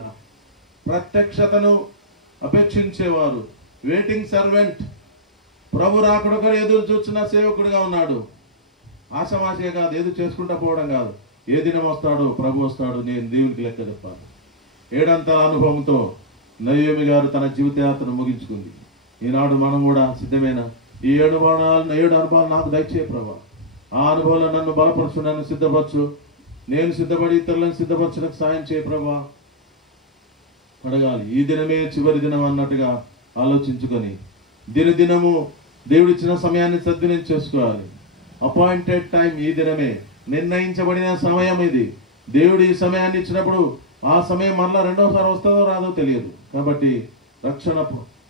ప్రత్యక్షతను అపేక్షించేవారు, వెయిటింగ్ సర్వెంట్, ప్రభు రాకడ ఎదురు చూస్తున్న సేవకుడిగా ఉన్నాడు. ఆశమాశే కాదు, ఎదురు చేసుకుంటా పోవడం కాదు. ఏ దినం వస్తాడో ప్రభు వస్తాడు, నేను దేవునికి లెక్క చెప్పాలి. 7 అంతల అనుభవంతో నయోమి గారు తన జీవితయాత్రను ముగించుకుంది. ఈనాడు మనం కూడా సిద్ధమైన ఈ 7 అనుభవాలు నాకు దయచే ప్రభా. ఆ అనుభవాలు నన్ను బలపరచు, నన్ను సిద్ధపరచు. నేను సిద్ధపడి ఇతరులను సిద్ధపరచడానికి సాయం చేయ ప్రభా. అడగాలి. ఈ దినమే చివరి దినం అన్నట్టుగా ఆలోచించుకొని దినదినము దేవుడిచ్చిన సమయాన్ని సద్వినియోగం చేసుకోవాలి. అపాయింటెడ్ టైం ఈ దినమే, నిర్ణయించబడిన సమయం ఇది. దేవుడు ఈ సమయాన్ని ఇచ్చినప్పుడు ఆ సమయం మళ్ళా రెండోసారి వస్తుందో రాదో తెలియదు. కాబట్టి రక్షణ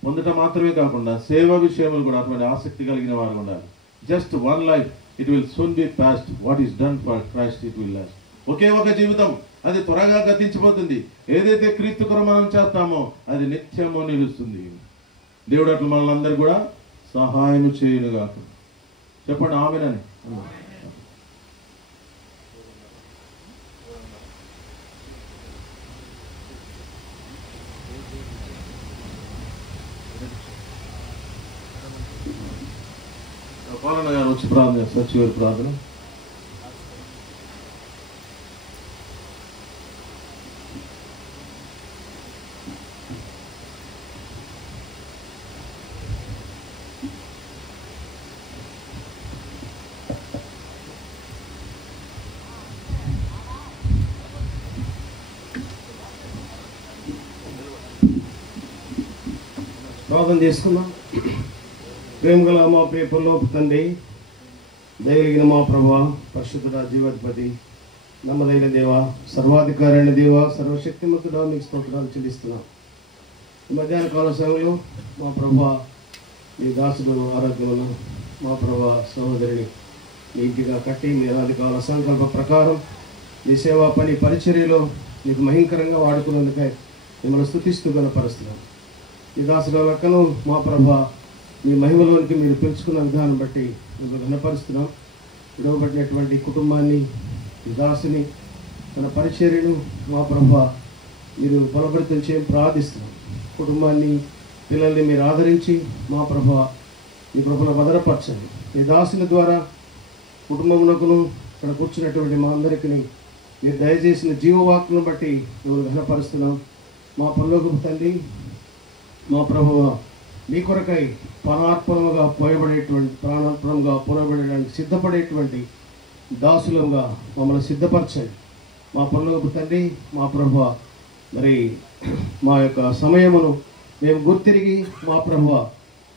పొందటం మాత్రమే కాకుండా సేవ విషయంలో కూడా అటువంటి ఆసక్తి కలిగిన వారు ఉండాలి. Just one life, it will soon be past. What is done for Christ it will last. ఒకే ఒక జీవితం, అది త్వరగా గతించిపోతుంది. ఏదైతే క్రీస్తు కొరకు మనం చేస్తామో అది నిత్యము నిలుస్తుంది. దేవుడు అట్లా మనల్ని అందరూ కూడా సహాయం చేయునుగా. చెప్పండి ఆమేనని. పాలన గారు వచ్చి ప్రార్థన చేస్తారు. చివరి ప్రార్థన. ప్రార్థన చేసుకుందాం. ప్రేమగల మా ప్రియ పరలోక తండ్రి, దయగలిగిన మా ప్రభువా, పరిశుద్ధుడా, జీవాధిపతి, నమ్మదైన దేవ, సర్వాధికారైన దేవ, సర్వశక్తిమంతుడా, మీకు స్తోత్రాలు చెల్లిస్తున్నాం. ఈ మధ్యాహ్న కాల సమయంలో మా ప్రభా మీ దాసుడు ఆరోగ్యంలో మా ప్రభా సహోదరిని నీటిగా కట్టి మీ అనాదికాల సంకల్ప ప్రకారం మీ సేవా పని పరిచర్యలో మీకు మహింకరంగా వాడుకున్నందుకై మిమ్మల్ని స్తుతిస్తూ గణపరుస్తున్నాం. ఈ దాసుడు లెక్కను మా ప్రభా మీ మహిమలోనికి మీరు పిలుచుకున్న విధానం బట్టి మిమ్మల్ని గణపరుస్తున్నాం. విడవబడినటువంటి కుటుంబాన్ని ఈ దాసుని తన పరిచర్యను మా ప్రభా మీరు బలపరితం చేయని ప్రార్థిస్తున్నాం. కుటుంబాన్ని పిల్లల్ని మీరు ఆదరించి మా ప్రభా మీ కృపలో భద్రపరచండి. మీ దాసుని ద్వారా కుటుంబమునకును ఇక్కడ కూర్చున్నటువంటి మా అందరికీ మీరు దయచేసిన జీవవాక్కులను బట్టి మిమ్మల్ని ఘనపరుస్తున్నాం. మా పరలోకపు తండ్రి, మా ప్రభువ మీ కొరకై ప్రాణార్పణముగా పోయబడేటువంటి సిద్ధపడేటువంటి దాసులంగా మమ్మల్ని సిద్ధపరచండి. మా పరలోకపు తండ్రి, మా ప్రభువ మరి మా యొక్క సమయమును మేము గుర్తిరిగి మా ప్రభువ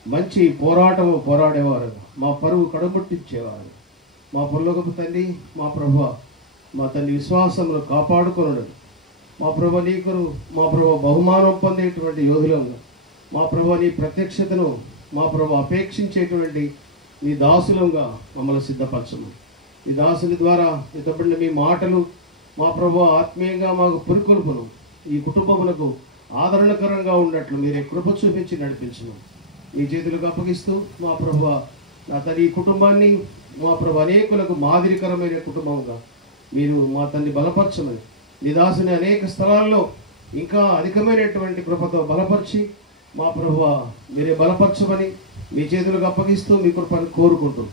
మంచి పోరాటము పోరాడేవారు, మా పరువు కడుముట్టించేవారు. మా పరలోకపు తండ్రి, మా ప్రభువ మా తండ్రి విశ్వాసమును కాపాడుకొనడు మా ప్రభు నీకును మా ప్రభు బహుమానం పొందేటువంటి యోధులంగా మా ప్రభు నీ ప్రత్యక్షతను మా ప్రభు అపేక్షించేటువంటి నీ దాసులంగా మమ్మల్ని సిద్ధపరచము. ఈ దాసుని ద్వారా ఇతబడిన మీ మాటలు మా ప్రభు ఆత్మీయంగా మాకు పురికొల్పును ఈ కుటుంబములకు ఆదరణకరంగా ఉన్నట్లు మీరే కృప చూపించి నడిపించను. మీ చేతులకు అప్పగిస్తూ మా ప్రభు నా తల్లి ఈ కుటుంబాన్ని మా ప్రభు అనేకులకు మాదిరికరమైన కుటుంబంగా మీరు మా తల్లి బలపరచమని నీ దాసుని అనేక స్థలాల్లో ఇంకా అధికమైనటువంటి కృపతో బలపరిచి మా ప్రభువా మీరే బలపరచమని మీ చేతులకు అప్పగిస్తూ మీ కృపను కోరుకుంటూ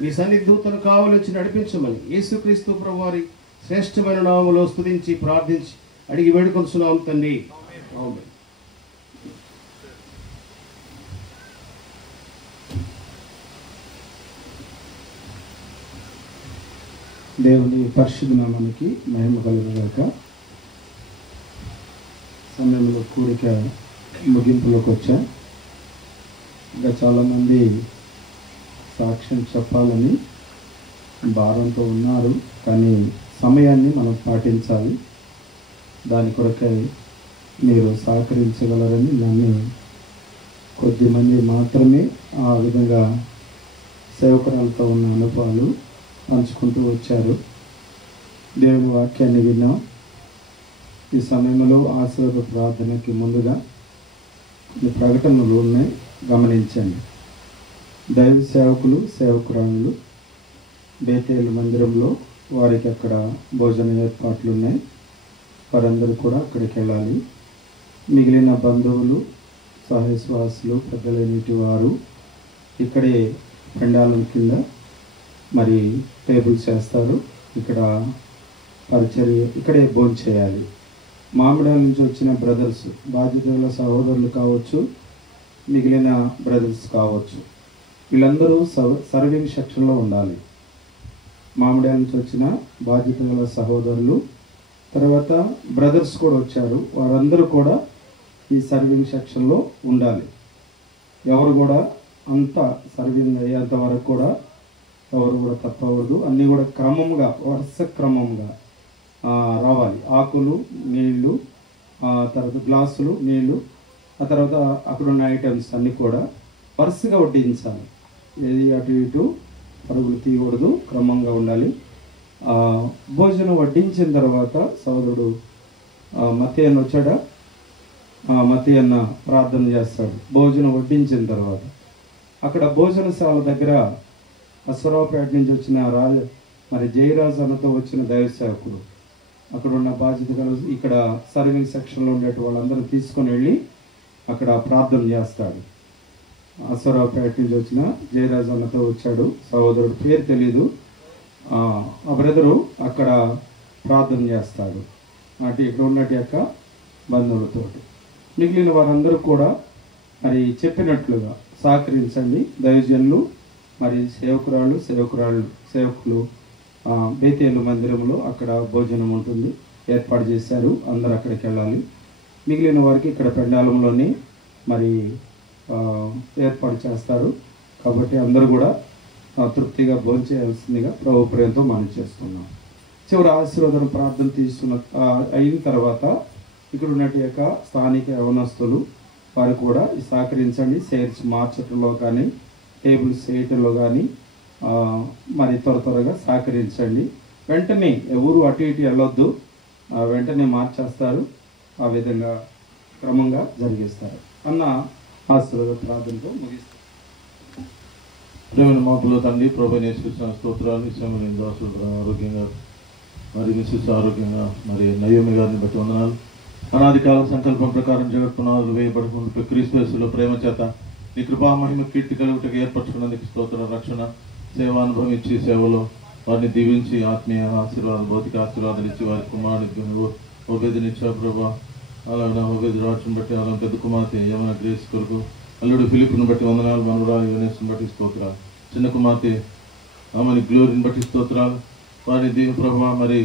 మీ సన్నిధూతను కావలించి నడిపించమని యేసుక్రీస్తు ప్రభువారి శ్రేష్టమైన నామములో స్తుతించి ప్రార్థించి అడిగి వేడుకొనుచున్నాం తండ్రి. ఆమేన్. దేవుని పరిశుద్ధ నామానికి మహిమ కలుగుగాక. సమయంలో కూడిక ముగింపులోకి వచ్చా. ఇంకా చాలామంది సాక్ష్యం చెప్పాలని భారంతో ఉన్నారు, కానీ సమయాన్ని మనం పాటించాలి. దాని కొరకై మీరు సహకరించగలరని నన్ను కొద్దిమంది మాత్రమే ఆ విధంగా సేవకురాలతో ఉన్న అనుభవాలు పంచుకుంటూ వచ్చారు. దేవుని వాక్యాన్ని విన్నాం. ఈ సమయంలో ఆశీర్వాద ప్రార్థనకి ముందుగా ఈ ప్రకటనలు ఉన్నాయి, గమనించండి. దైవ సేవకులు సేవకురాలు బేతేలు మందిరంలో వారికి అక్కడ భోజన ఏర్పాట్లు ఉన్నాయి. వారందరూ కూడా అక్కడికి వెళ్ళాలి. మిగిలిన బంధువులు సహస్వాసులు పెద్దలైనటి వారు ఇక్కడే పెండాలం కింద మరి టేబుల్స్ చేస్తారు. ఇక్కడ పరిచర్య ఇక్కడే భోజనం చేయాలి. మామిడాల నుంచి వచ్చిన బ్రదర్స్, బాధ్యతల సహోదరులు కావచ్చు, మిగిలిన బ్రదర్స్ కావచ్చు, వీళ్ళందరూ సర్వింగ్ సెక్షన్లో ఉండాలి. మామిడాల నుంచి వచ్చిన బాధ్యతల సహోదరులు, తర్వాత బ్రదర్స్ కూడా వచ్చారు, వారందరూ కూడా ఈ సర్వింగ్ సెక్షన్లో ఉండాలి. ఎవరు కూడా అంత సర్వింగ్ అయ్యేంత వరకు కూడా ఎవరు కూడా తప్పకూడదు. అన్నీ కూడా క్రమంగా వరుస క్రమంగా రావాలి. ఆకులు, నీళ్లు, తర్వాత గ్లాసులు, నీళ్లు, ఆ తర్వాత అక్కడ ఉన్న ఐటమ్స్ అన్నీ కూడా వరుసగా వడ్డించాలి. ఏది అటు ఇటు పరుగులు తీయకూడదు, క్రమంగా ఉండాలి. భోజనం వడ్డించిన తర్వాత సోదరుడు మత్తయ్య వచ్చాడా, మత్తయ్య ప్రార్థన చేస్తాడు. భోజనం వడ్డించిన తర్వాత అక్కడ భోజనశాల దగ్గర అశ్వరావుపేట నుంచి వచ్చిన మరి జయరాజు అన్నతో వచ్చిన దైవ సేవకుడు అక్కడ ఉన్న బాధ్యత కలిసి ఇక్కడ సర్వింగ్ సెక్షన్లో ఉండే వాళ్ళందరూ తీసుకొని వెళ్ళి అక్కడ ప్రార్థన చేస్తాడు. అశ్వరావుపేట నుంచి వచ్చిన జయరాజు అన్నతో వచ్చాడు, సహోదరుడు పేరు తెలీదు. ఆ బ్రదరు అక్కడ ప్రార్థన చేస్తాడు అంటే ఇక్కడ ఉన్నట్టు యొక్క బంధువులతో. మిగిలిన వారందరూ కూడా మరి చెప్పినట్లుగా సహకరించండి. దైవజనులు మరి సేవకులు బేతేలు మందిరంలో అక్కడ భోజనం ఉంటుంది, ఏర్పాటు చేశారు. అందరూ అక్కడికి వెళ్ళాలి. మిగిలిన వారికి ఇక్కడ పెండాలంలోనే మరి ఏర్పాటు చేస్తారు. కాబట్టి అందరూ కూడా తృప్తిగా భోంచేయాల్సిందిగా ప్రభు ప్రేమతో మనం చేస్తున్నాం. చివరి ఆశీర్వాదం ప్రార్థన తీసుకున్న అయిన తర్వాత ఇక్కడ ఉన్నట్టు యొక్క స్థానిక యవనస్తులు వారు కూడా సహకరించండి. చైర్స్ మార్చడంలో కానీ టేబుల్స్ వేయటంలో కానీ మరి త్వరగా సహకరించండి. వెంటనే ఎవరు అటు ఇటు వెళ్ళొద్దు, వెంటనే మార్చేస్తారు. ఆ విధంగా క్రమంగా జరిగిస్తారు అన్న ఆశీర్వాద ప్రార్థనతో ముగిస్తారు. ప్రేమ మాపులో తండ్రి ప్రభు నేర్చుకున్న స్తోత్రాలు. విషయంలో దాసులు ఆరోగ్యంగా మరి మిస్సెస్ ఆరోగ్యంగా మరి నయోమి గారిని బట్టి వందనాలు. అనాది కాల సంకల్పం ప్రకారం జగత్ పునాదులు వేయబడుకుంటూ క్రీస్తులో ప్రేమ చేత నీ కృపా మహిమ కీర్తి కలుగుటకు ఏర్పరచుకున్నందుకు స్తోత్ర. రక్షణ సేవానుభవం ఇచ్చి సేవలో వారిని దీవించి ఆత్మీయ ఆశీర్వాదాలు భౌతిక ఆశీర్వాదాలు ఇచ్చి వారి కుమారుడు ఓబేదినిచ్చా ప్రభా. అలాగే ఓబేది రాజుని బట్టి అలా పెద్ద కుమార్తె యమన గ్రేస్ కొరకు అల్లుడు ఫిలిప్ను బట్టి వందనాలు. మనవరాలు యువనేస్ని బట్టి స్తోత్రాలు. చిన్న కుమార్తె ఆమెని గ్లోరీని బట్టి స్తోత్రాలు. వారి దీని ప్రభావ మరి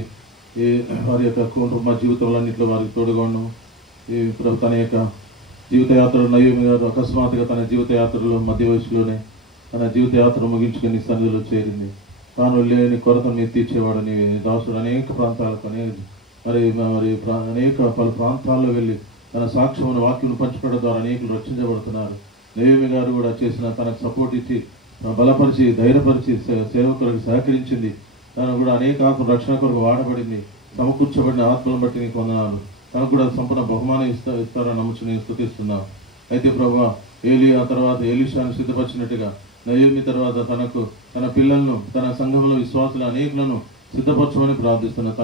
ఈ వారి యొక్క కుటుంబ జీవితంలో వారికి తోడుగా ఉండడం. ఈ తన యొక్క జీవితయాత్ర నయోమి గారు అకస్మాత్తుగా తన జీవితయాత్రలో మధ్య వయసులోనే తన జీవితయాత్ర ముగించుకొని సన్నిధిలో చేరింది. తాను లేని కొరతను మీరు తీర్చేవాడని దాసుడు అనేక ప్రాంతాలకు అనేక పలు ప్రాంతాల్లో వెళ్ళి తన సాక్ష్యమును వాక్యం పంచిపెట్టడం ద్వారా అనేకులు రక్షించబడుతున్నారు. నయోమి గారు కూడా చేసిన తనకు సపోర్ట్ ఇచ్చి బలపరిచి ధైర్యపరిచి సేవకులకు సహకరించింది. తను కూడా అనేక ఆత్మ రక్షణ కొరకు వాడబడింది. సమకూర్చబడిన ఆత్మలను బట్టి నీకు వందనాలు. తనకు కూడా సంపూర్ణ బహుమానం ఇస్తారని నమ్ముచు నేను స్తుతిస్తున్నాను. అయితే ప్రభువా ఏలియా తర్వాత ఎలీషాను సిద్ధపరిచినట్టుగా నయోమి తర్వాత తన పిల్లలను తన సంఘంలో విశ్వాసులు అనేకులను సిద్ధపరచమని ప్రార్థిస్తున్నాను.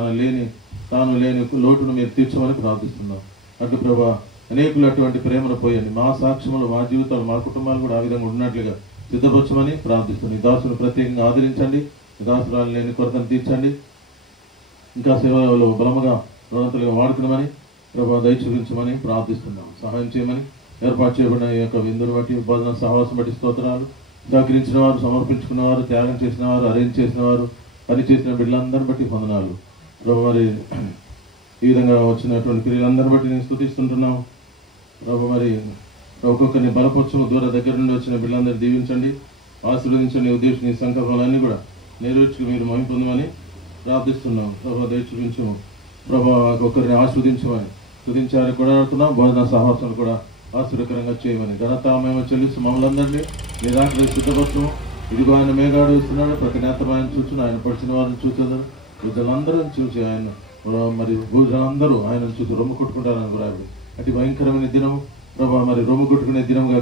తాను లేని లోటును మీరు తీర్చమని ప్రార్థిస్తున్నాం. అటు ప్రభా అనేకులు అటువంటి ప్రేమను పోయండి. మా సాక్ష్యములు మా జీవితాలు మా కుటుంబాలు కూడా ఆ విధంగా ఉన్నట్లుగా సిద్ధపరచమని ప్రార్థిస్తున్నాను. ఈ దాసును ప్రత్యేకంగా ఆదరించండి. దాసురాలు లేని కొరతను తీర్చండి. ఇంకా సేవలో బలముగా ఉన్నతులుగా వాడుకున్నామని ప్రభా దయ చూపించమని ప్రార్థిస్తున్నాం. సహాయం చేయమని ఏర్పాటు చేయబడిన ఈ యొక్క విందును బట్టి బోధన సహవాసం బట్టి స్తోత్రాలు. సహకరించిన వారు, సమర్పించుకున్నవారు, త్యాగం చేసిన వారు, అరేంజ్ చేసిన వారు, పని చేసిన బిడ్డలందరిని బట్టి వందనాలు. ప్రభు మరి ఈ విధంగా వచ్చినటువంటి క్రియలందరిని బట్టి నేను స్తుతిస్తుంటున్నాం. ప్రభు మరి ఒక్కొక్కరిని బలపరచము దూర దగ్గర నుండి వచ్చిన బిడ్డలందరినీ దీవించండి, ఆశీర్వదించండి. ఉద్దేశం నీ సంకల్పాలన్నీ కూడా నెరవేర్చుకు మీరు మహిమ పొందమని ప్రార్థిస్తున్నాం. ప్రభు దయ చూపించము. ప్రభు ఒక్కరిని ఆస్వాదించమని స్తుతించారు కూడా అనుకున్నాం. బోధన సహవాసాలు కూడా ఆశీర్వకరంగా చేయమని ఘనత మేము చెల్లిస్తూ మమ్మల్ందరినీ నిరాకరి సిద్ధపరచము. ఇదిగో ఆయన మేఘాడు ఇస్తున్నాడు. ప్రతి నేత్రం ఆయన చూచును. ఆయన పడిచిన వారిని చూసేదారు. భూజలందరూ చూసి ఆయన మరి భూజలందరూ ఆయన చూసి రొమ్ము కొట్టుకుంటారని రాబడి అతి భయంకరమైన దినం ప్రభా. మరి రొమ్ము కొట్టుకునే దినంగా